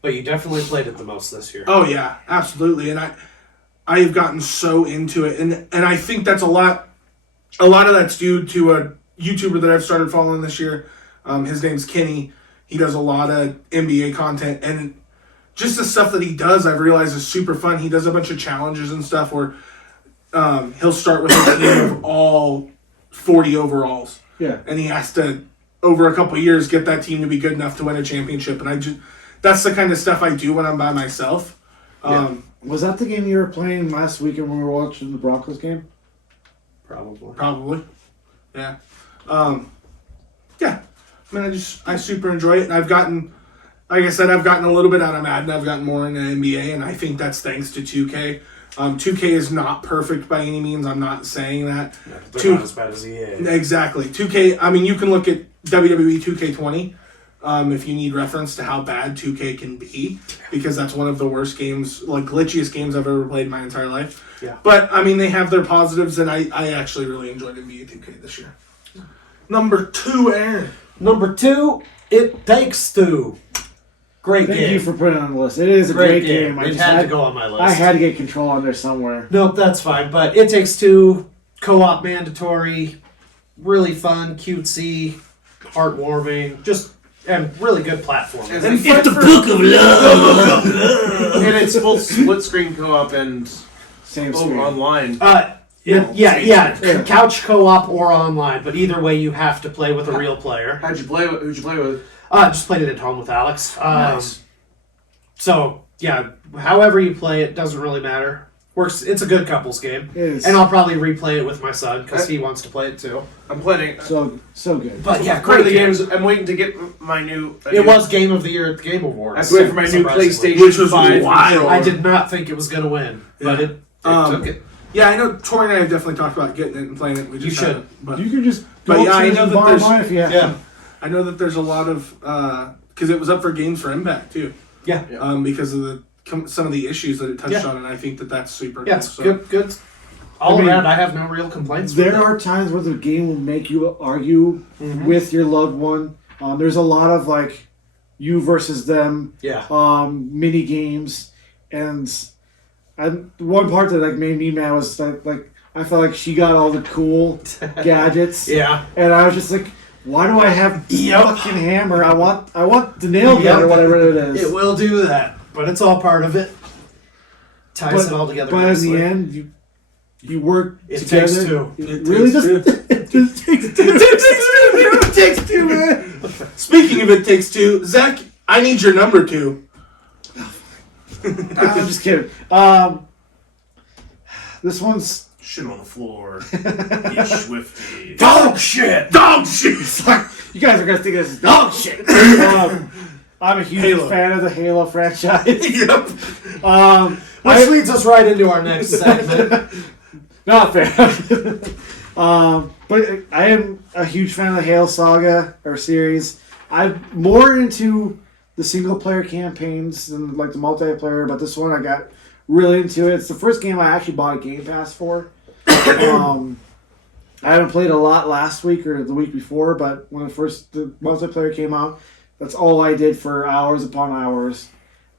But you definitely played it the most this year. Oh yeah, absolutely. And I have gotten so into it, and I think that's a lot of that's due to a YouTuber that I've started following this year. His name's Kenny. He does a lot of NBA content, and just the stuff that he does, I've realized is super fun. He does a bunch of challenges and stuff where he'll start with a team of all 40 overalls. Yeah. And he has to, over a couple of years, get that team to be good enough to win a championship. And that's the kind of stuff I do when I'm by myself. Was that the game you were playing last weekend when we were watching the Broncos game? Probably. Yeah. Yeah. I mean, I super enjoy it. And I've gotten, like I said, I've gotten a little bit out of Madden. I've gotten more into NBA, and I think that's thanks to 2K. 2K is not perfect by any means. I'm not saying that. Yeah, they're not as bad as EA. Exactly. 2K, I mean, you can look at WWE 2K20 if you need reference to how bad 2K can be, because that's one of the worst games, like glitchiest games I've ever played in my entire life. Yeah. But, I mean, they have their positives, and I actually really enjoyed NBA 2K this year. Number 2, Aaron. Number 2, It Takes Two. Great Thank game. you for putting it on the list. It is a great game. It had to go on my list. I had to get control on there somewhere. Nope, that's fine. But It Takes Two, co-op mandatory, really fun, cutesy, heartwarming, and really good platform. And it's the book of love. And it's full split screen co-op and Same screen. online. Yeah. Couch co-op or online, but either way, you have to play with a real player. Who'd you play with? Just played it at home with Alex. Nice. So yeah, however you play it doesn't really matter. Works. It's a good couples game, It is. and I'll probably replay it with my son because he wants to play it too. I'm playing. So good. But yeah, Great great the game. games. I'm waiting to get my new. It was Game of the Year at the Game Awards. I have to wait for my new surprisingly. PlayStation Which was 5 wild. controller. I did not think it was going to win, but Yeah. it took it. Yeah, I know Tori and I have definitely talked about getting it and playing it. We just You should. haven't, but You can just But go yeah, I to know the that bar there's- mine if you have to. I know that there's a lot of because it was up for Games for Impact too. Yeah. Because of some of the issues that it touched Yeah. on, and I think that that's super. Yeah, cool. it's So, good. All I mean, around, I have no real complaints. with There it. are times where the game will make you argue with your loved one. There's a lot of like you versus them Yeah. mini games, and one part that like made me mad was like I felt like she got all the cool gadgets, Yeah. and I was just like, Why do I have the fucking hammer? I want the nail gun or whatever it is. It will do that, but it's all part of it. Ties it all together. But in the end, you work It together. takes two. It really does. It just takes two. It takes two, man. Speaking of It Takes Two, Zach, I need your number 2. I'm just kidding. This one's Shit on the floor. Get swifty. Dog shit! Dog shit! it's like, you guys are gonna think this is dog shit. I'm a huge Halo. fan of the Halo franchise. Yep. Which leads us right into our next segment. Not fair. But I am a huge fan of the Halo saga or series. I'm more into the single player campaigns than like the multiplayer, but this one I got really into it. It's the first game I actually bought a Game Pass for. I haven't played a lot last week or the week before, but when the multiplayer came out, that's all I did for hours upon hours.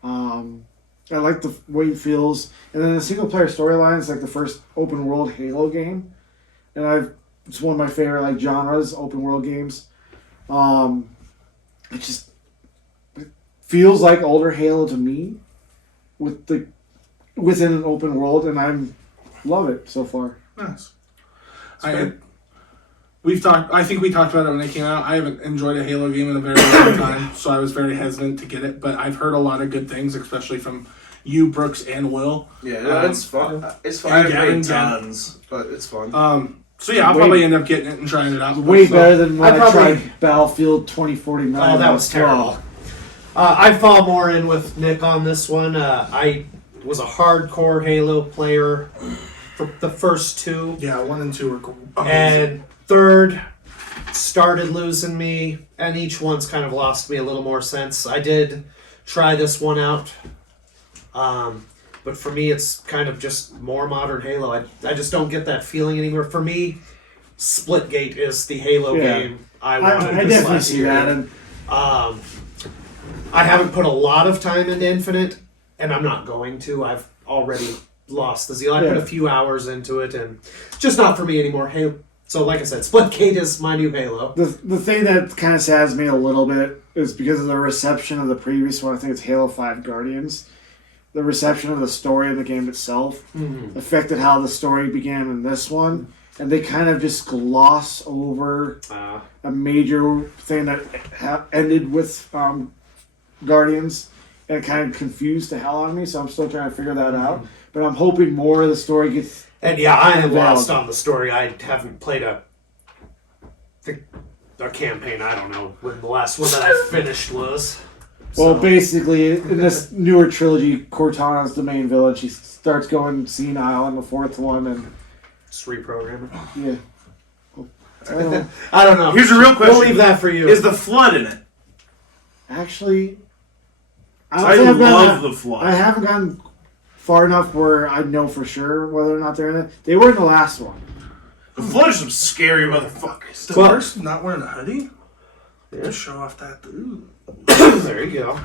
I like the way it feels. And then the single player storyline is like the first open world Halo game. And it's one of my favorite like genres, open world games. It feels like older Halo to me within an open world, and I love it so far. Nice. I think we talked about it when it came out. I haven't enjoyed a Halo game in a very long time, so I was very hesitant to get it. But I've heard a lot of good things, especially from you, Brooks, and Will. Yeah, it's fun. It's fun. and I Gavin, haven't played tons, but it's fun. So yeah, I'll probably end up getting it and trying it out. Way So- better than when I I probably- tried Battlefield 2049. Oh, that was terrible. I fall more in with Nick on this one. I was a hardcore Halo player for the first two. Yeah, 1 and 2 are cool. And third started losing me, and each one's kind of lost me a little more sense. I did try this one out, but for me it's kind of just more modern Halo. I just don't get that feeling anymore. For me, Splitgate is the Halo Yeah. game I wanted I this definitely last see year. that. And I haven't put a lot of time into Infinite, and I'm not going to. I've already lost the zeal. I put Yeah. a few hours into it, and it's just not for me anymore. Halo. So, like I said, Splitgate is my new Halo. the thing that kind of saddens me a little bit is because of the reception of the previous one. I think it's Halo 5 Guardians. The reception of the story of the game itself affected how the story began in this one. And they kind of just gloss over a major thing that ended with Guardians, and it kind of confused the hell out of me. So I'm still trying to figure that out. But I'm hoping more of the story gets. And yeah, I am Valid. lost on the story. I haven't played a campaign. I don't know when the last one that I finished was. Well, So- basically, in this newer trilogy, Cortana's the main villain. She starts going senile in the fourth one, and Just reprogram it. yeah. Well, I don't know. Here's a real question. We'll leave that for you. Is the flood in it? actually, I don't think I've love gotten- the flood. I haven't gotten far enough where I know for sure whether or not they're in it. They were in the last one. The flood is some scary motherfuckers. The worst, not wearing a hoodie? To show off that. Ooh. There you go.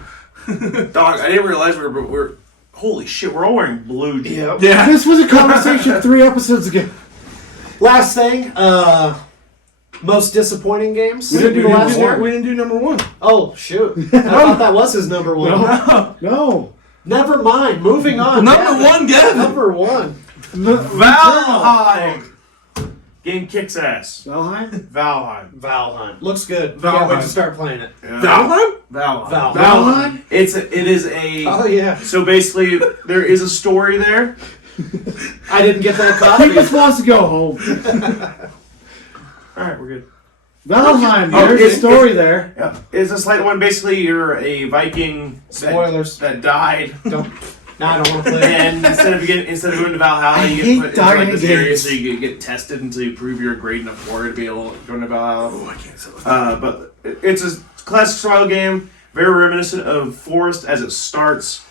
Dog, I didn't realize we're holy shit, we're all wearing blue. Dude. Yep. Yeah. This was a conversation 3 episodes ago. Last thing, most disappointing games. We didn't do the last one. We didn't do number 1. Oh shoot! I thought that was his number one. No. Never mind. Moving on. Number 1, Gavin! Number one. Valheim! Game kicks ass. Valheim? Valheim. Valheim looks good. Valheim. Can't wait to start playing it. Yeah. Valheim? Valheim. Valheim? It is a. Oh yeah. So basically, there is a story there. I didn't get that He copy. just wants to go home. All right, we're good. Valheim, Oh, there's a story there. Yeah, it's a slight one. Basically, you're a Viking Spoilers. that died, Don't. No, I don't want to play it. and instead of going to Valhalla, I you hate get put into dying like this in area, games. so you get tested until you prove you're a great enough warrior to be able to go into Valhalla. Oh, I can't say that. But it's a classic style game, very reminiscent of Forest as it starts.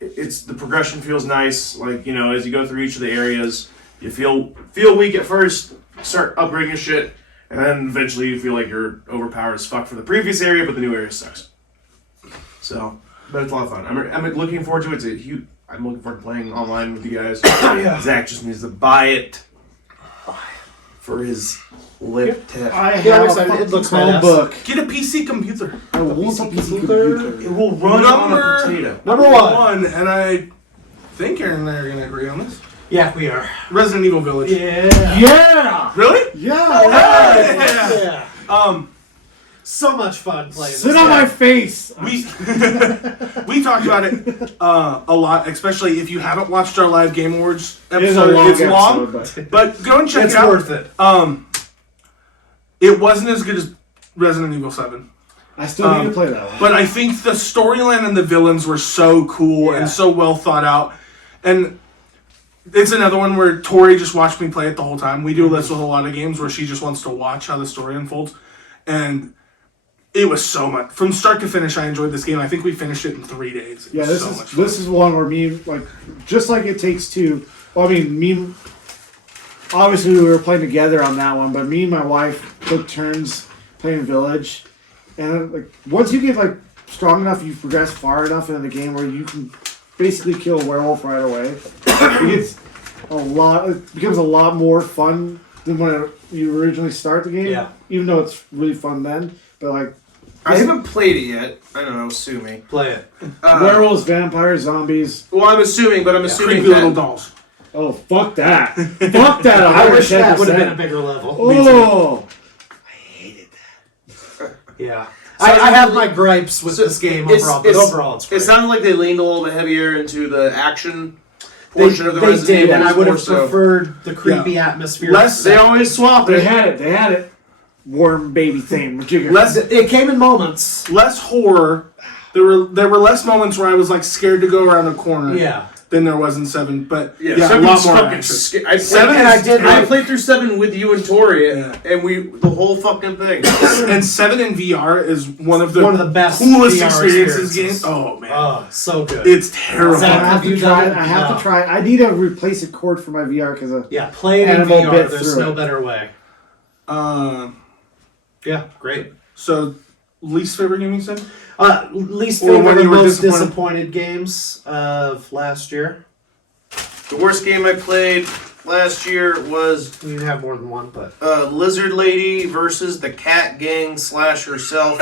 It's the progression feels nice. Like, you know, as you go through each of the areas, you feel weak at first, start upgrading your shit, and then eventually you feel like you're overpowered as fuck for the previous area, but the new area sucks. So, but it's a lot of fun. I'm looking forward to it. I'm looking forward to playing online with you guys. Yeah. Zach just needs to buy it. for his lip tip. I Yeah, have looks like- a it looks fucking badass. Chromebook. Get a PC computer. I want a PC computer. computer. It will run on a potato. Number one. And I think Aaron and I are going to agree on this. Yeah, we are. Resident Evil Village. Yeah. Yeah! Really? Yeah! Yeah. So much fun playing Sit this on game. my face! We we talked about it a lot, especially if you haven't watched our live Game Awards It is a episode. long It's long, episode, but go and check It's it out. worth it. It wasn't as good as Resident Evil 7, I still need to play that one. but I think the storyline and the villains were so cool Yeah. and so well thought out. And it's another one where Tori just watched me play it the whole time. We do this with a lot of games where she just wants to watch how the story unfolds, and it was so much from start to finish. I enjoyed this game. I think we finished it in 3 days. It Yeah, was so much fun. this is one where me, like, just like It Takes Two. Well, I mean, me. Obviously, we were playing together on that one, but me and my wife took turns playing Village, and like once you get like strong enough, you progress far enough in the game where you can basically kill a werewolf right away. It becomes a lot more fun than when you originally start the game. Yeah. Even though it's really fun then, but like I haven't played it yet. I don't know, sue me. Play it. werewolves, vampires, zombies. Well, I'm assuming, but I'm assuming Creepy little that... dolls. Oh, fuck that! Fuck that! I wish that 110%. would have been a bigger level. Oh, Yeah. I have my gripes with this game overall, but overall it's great. It sounded like they leaned a little bit heavier into the action They portion of the Resident did, Evil and I would have more so. preferred the creepy atmosphere. They always swap they it. had it. They had it. Warm baby thing. It came in moments. Less horror. There were less moments where I was like scared to go around a corner. Yeah. Than there was in 7, but Yeah, a Seven's lot more fucking action. scary. I Seven played, is- I played through 7 with you and Tori, Yeah. and the whole fucking thing. And 7 in VR is one of the best coolest VR experiences experiences. games. Oh man, Oh, so good. it's terrible. Zach, I have Have you to try. done it? I have No. to try. I need to replace a cord for my VR because of. Yeah, play it in Animal VR. bit There's through no it. better way. Yeah, great. So least favorite game you said? Least Or when favorite you and were most disappointed? disappointed games of last year. The worst game I played last year was You can have more than one, but Lizard Lady versus the Cat Gang / herself.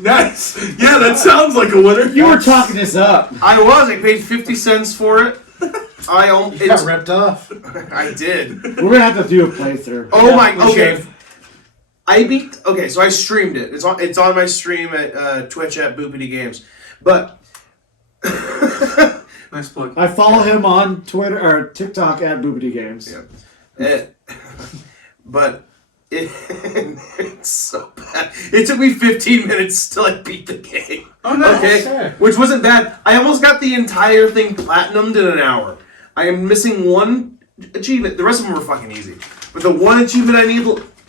Nice. Yeah, that sounds like a winner. You were talking this up. I paid 50 cents for it. you got ripped off. I did. We're gonna have to do a playthrough. Oh Yeah, my, we okay. should. So I streamed it. It's on my stream at Twitch at Boopity Games. But Nice plug. I follow him on Twitter or TikTok at Boobity Games. but it's so bad. It took me 15 minutes till I beat the game. Oh no. Okay, which wasn't bad. I almost got the entire thing platinumed in an hour. I am missing one achievement. The rest of them were fucking easy. But the one achievement I need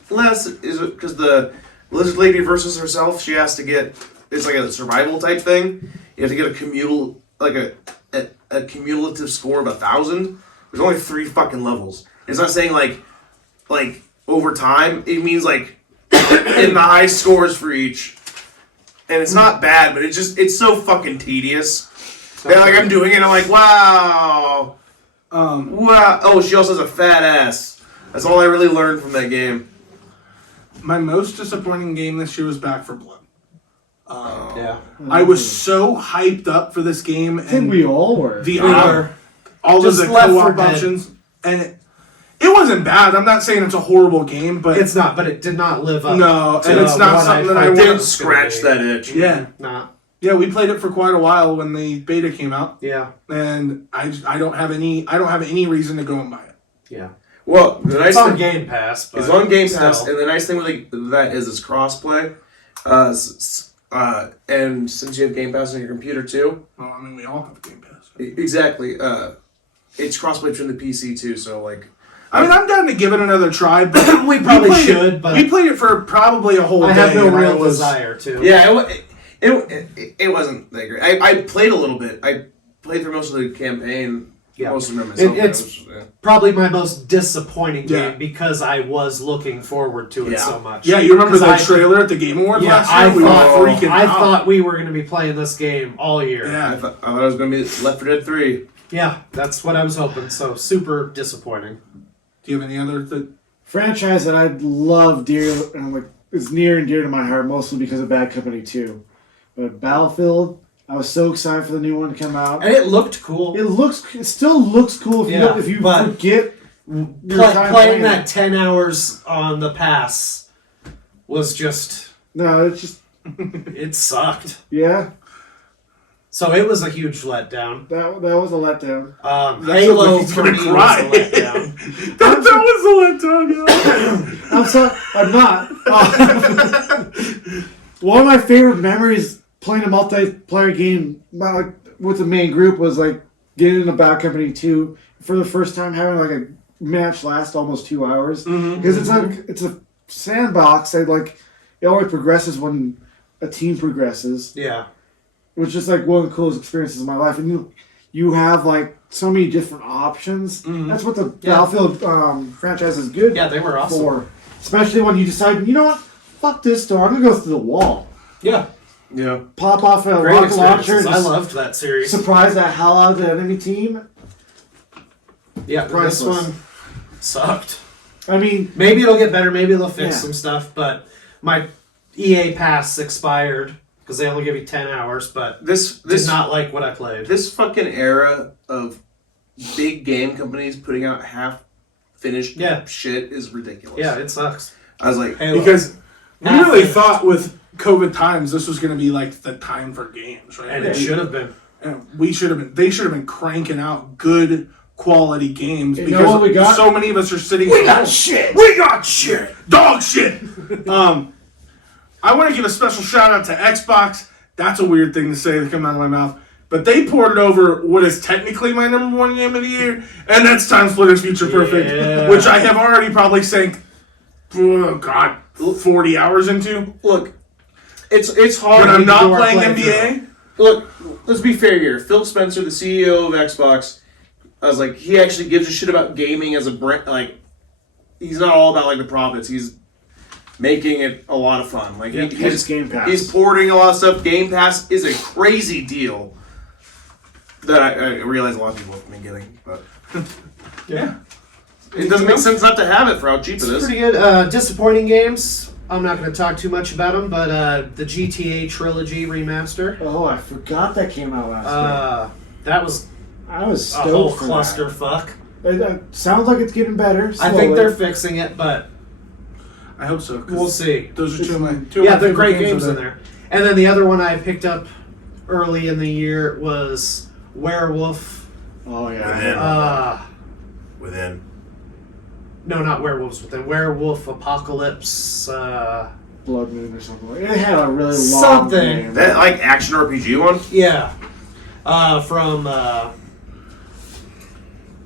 less is because the Lizard Lady versus herself, she has to get, it's like a survival type thing. You have to get a cumulative score of 1,000. There's only 3 fucking levels. It's not saying like over time. It means like in the high scores for each. And it's not bad, but it's so fucking tedious. And like I'm doing it, I'm like, wow. Wow. Oh, she also has a fat ass. That's all I really learned from that game. My most disappointing game this year was Back 4 Blood. Yeah. I was so hyped up for this game, I think and we all were. the were. all of Just the Left 4 co-op Dead. options, and it wasn't bad. I'm not saying it's a horrible game, but It's not, but it did not live up. No, to and it's not what something that I thought want it to was gonna Scratch be. that itch. yeah, Nah. yeah. We played it for quite a while when the beta came out, Yeah. and I don't have any reason to go and buy it. Yeah. Well, the nice It's on thing, Game Pass. But it's on Game Pass, still. and the nice thing with that is it's crossplay. And since you have Game Pass on your computer too, Well, I mean, we all have Game Pass. exactly. It's crossplay between the PC too, so like. I mean, I'm down to give it another try, but We probably played should, it, but- we played it for probably a whole I day. have no and real was- desire to. Yeah, it wasn't that great. I played a little bit. I played through most of the campaign. Yeah. Most of them myself. It's probably my most disappointing Yeah. game because I was looking forward to it Yeah. so much. Yeah, you remember the 'Cause trailer at the Game Awards Yeah, last year? I We thought, were freaking I out. thought we were going to be playing this game all year. I Yeah. thought it was going to be Left 4 Dead 3. Yeah, that's what I was hoping. So super disappointing. Do you have any other? Franchise that I love dear and like is near and dear to my heart, mostly because of Bad Company 2. But Battlefield, I was so excited for the new one to come out. And it looked cool. It still looks cool if you forget playing that 10 hours on the pass was just... No, it's just... It sucked. Yeah. So it was a huge letdown. That was a letdown. Halo 3 was a letdown. that was a letdown, yeah. I'm sorry. I'm not. One of my favorite memories playing a multiplayer game with the main group was like getting into Bad Company 2 for the first time, having like a match last almost 2 hours because it's a sandbox that like it always progresses when a team progresses. Yeah, which is like one of the coolest experiences of my life, and you have like so many different options. That's what the Battlefield franchise is good. Yeah, they were awesome for, especially when you decide, you know what, fuck this door, I'm gonna go through the wall. Yeah. Yeah. Pop off a Great rocket launcher. I loved that series. Surprise the hell out of the enemy team. Yeah, Priceless. This one sucked. I mean, maybe it'll get better. Maybe they'll fix Yeah. some stuff. But my EA pass expired because they only give you 10 hours. But This did not like what I played. This fucking era of big game companies putting out half-finished shit is ridiculous. Yeah, it sucks. I was like, Halo. Because we Half really finished. thought with COVID times this was going to be like the time for games, right? And it should have been. And they should have been cranking out good quality games You know what we got? because so many of us are sitting. we got shit! Dog shit. I want to give a special shout out to Xbox. That's a weird thing to say to come out of my mouth. But they poured over what is technically my number one game of the year, and that's Time Splitters Future Perfect, Yeah. which I have already probably sank, 40 hours into. Look, it's hard. When I'm not door playing playthrough. NBA, Look, let's be fair here. Phil Spencer, the CEO of Xbox, I was like, he actually gives a shit about gaming as a brand. Like, he's not all about like the profits. He's making it a lot of fun. Like, he's Game Pass. He's porting a lot of stuff. Game Pass is a crazy deal that I realize a lot of people have been getting, but yeah. it doesn't make sense not to have it for how cheap it It's is. pretty good. Disappointing games. I'm not going to talk too much about them, but the GTA Trilogy Remaster. Oh, I forgot that came out last year. That was I was a whole stoked for clusterfuck. that. It sounds like it's getting better. I think slowly. they're fixing it, but I hope so. 'cause we'll see. Those are two of my Yeah, they're favorite great games of in there. And then the other one I picked up early in the year was Werewolf. Oh yeah. Within. No, not Werewolves Within. Werewolf Apocalypse. Blood Moon or something. It had a really long Something. name. That like action RPG one? Yeah. From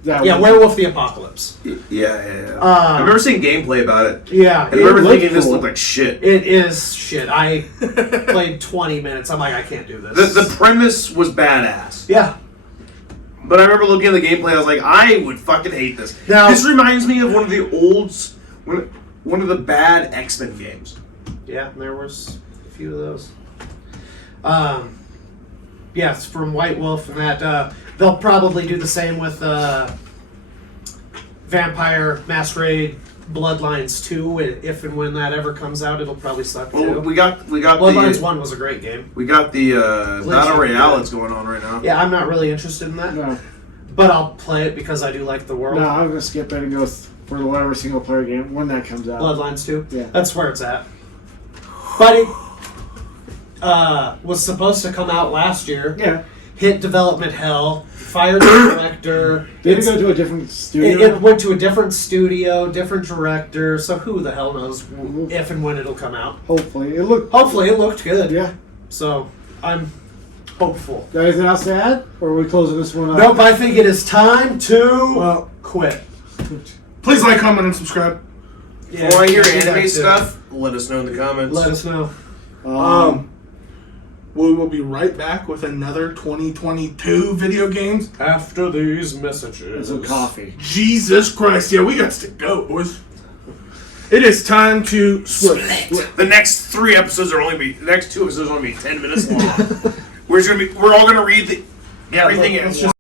That yeah, one. Werewolf the Apocalypse. Yeah. I remember seeing gameplay about it. Yeah, I remember looked thinking this cool. looked like shit. it is shit. I played 20 minutes. I'm like, I can't do this. The premise was badass. Yeah. But I remember looking at the gameplay, I was like, I would fucking hate this. Now- This reminds me of one of the one of the bad X-Men games. Yeah, there was a few of those. Yeah, it's from White Wolf, and that they'll probably do the same with Vampire Masquerade Bloodlines 2. If and when that ever comes out, it'll probably suck Well, too. we got Bloodlines the 1 was a great game. Battle Royale that's going on right now. Yeah, I'm not really interested in that, No, but I'll play it because I do like the world. no, I'm gonna skip it and go for whatever single player game when that comes out. Bloodlines 2? Yeah. That's where it's at. But it was supposed to come out last year. Yeah. Hit development hell. Fired the director. Did it It's- go to a different studio? It went to a different studio, different director, so who the hell knows if and when it'll come out. Hopefully, it looked. Hopefully it looked good. Yeah. So I'm hopeful. Got anything else to add, or are we closing this one up? Nope, I think it is time to quit. Please like, comment, and subscribe. Yeah, For all your do that anime too. stuff, let us know in the comments. Let us know. We will be right back with another 2022 video games. After these and messages. some coffee. Jesus Christ, yeah, we got to go, boys. It is time to split. The next 2 episodes are only be 10 minutes long. We're all gonna read everything. let's just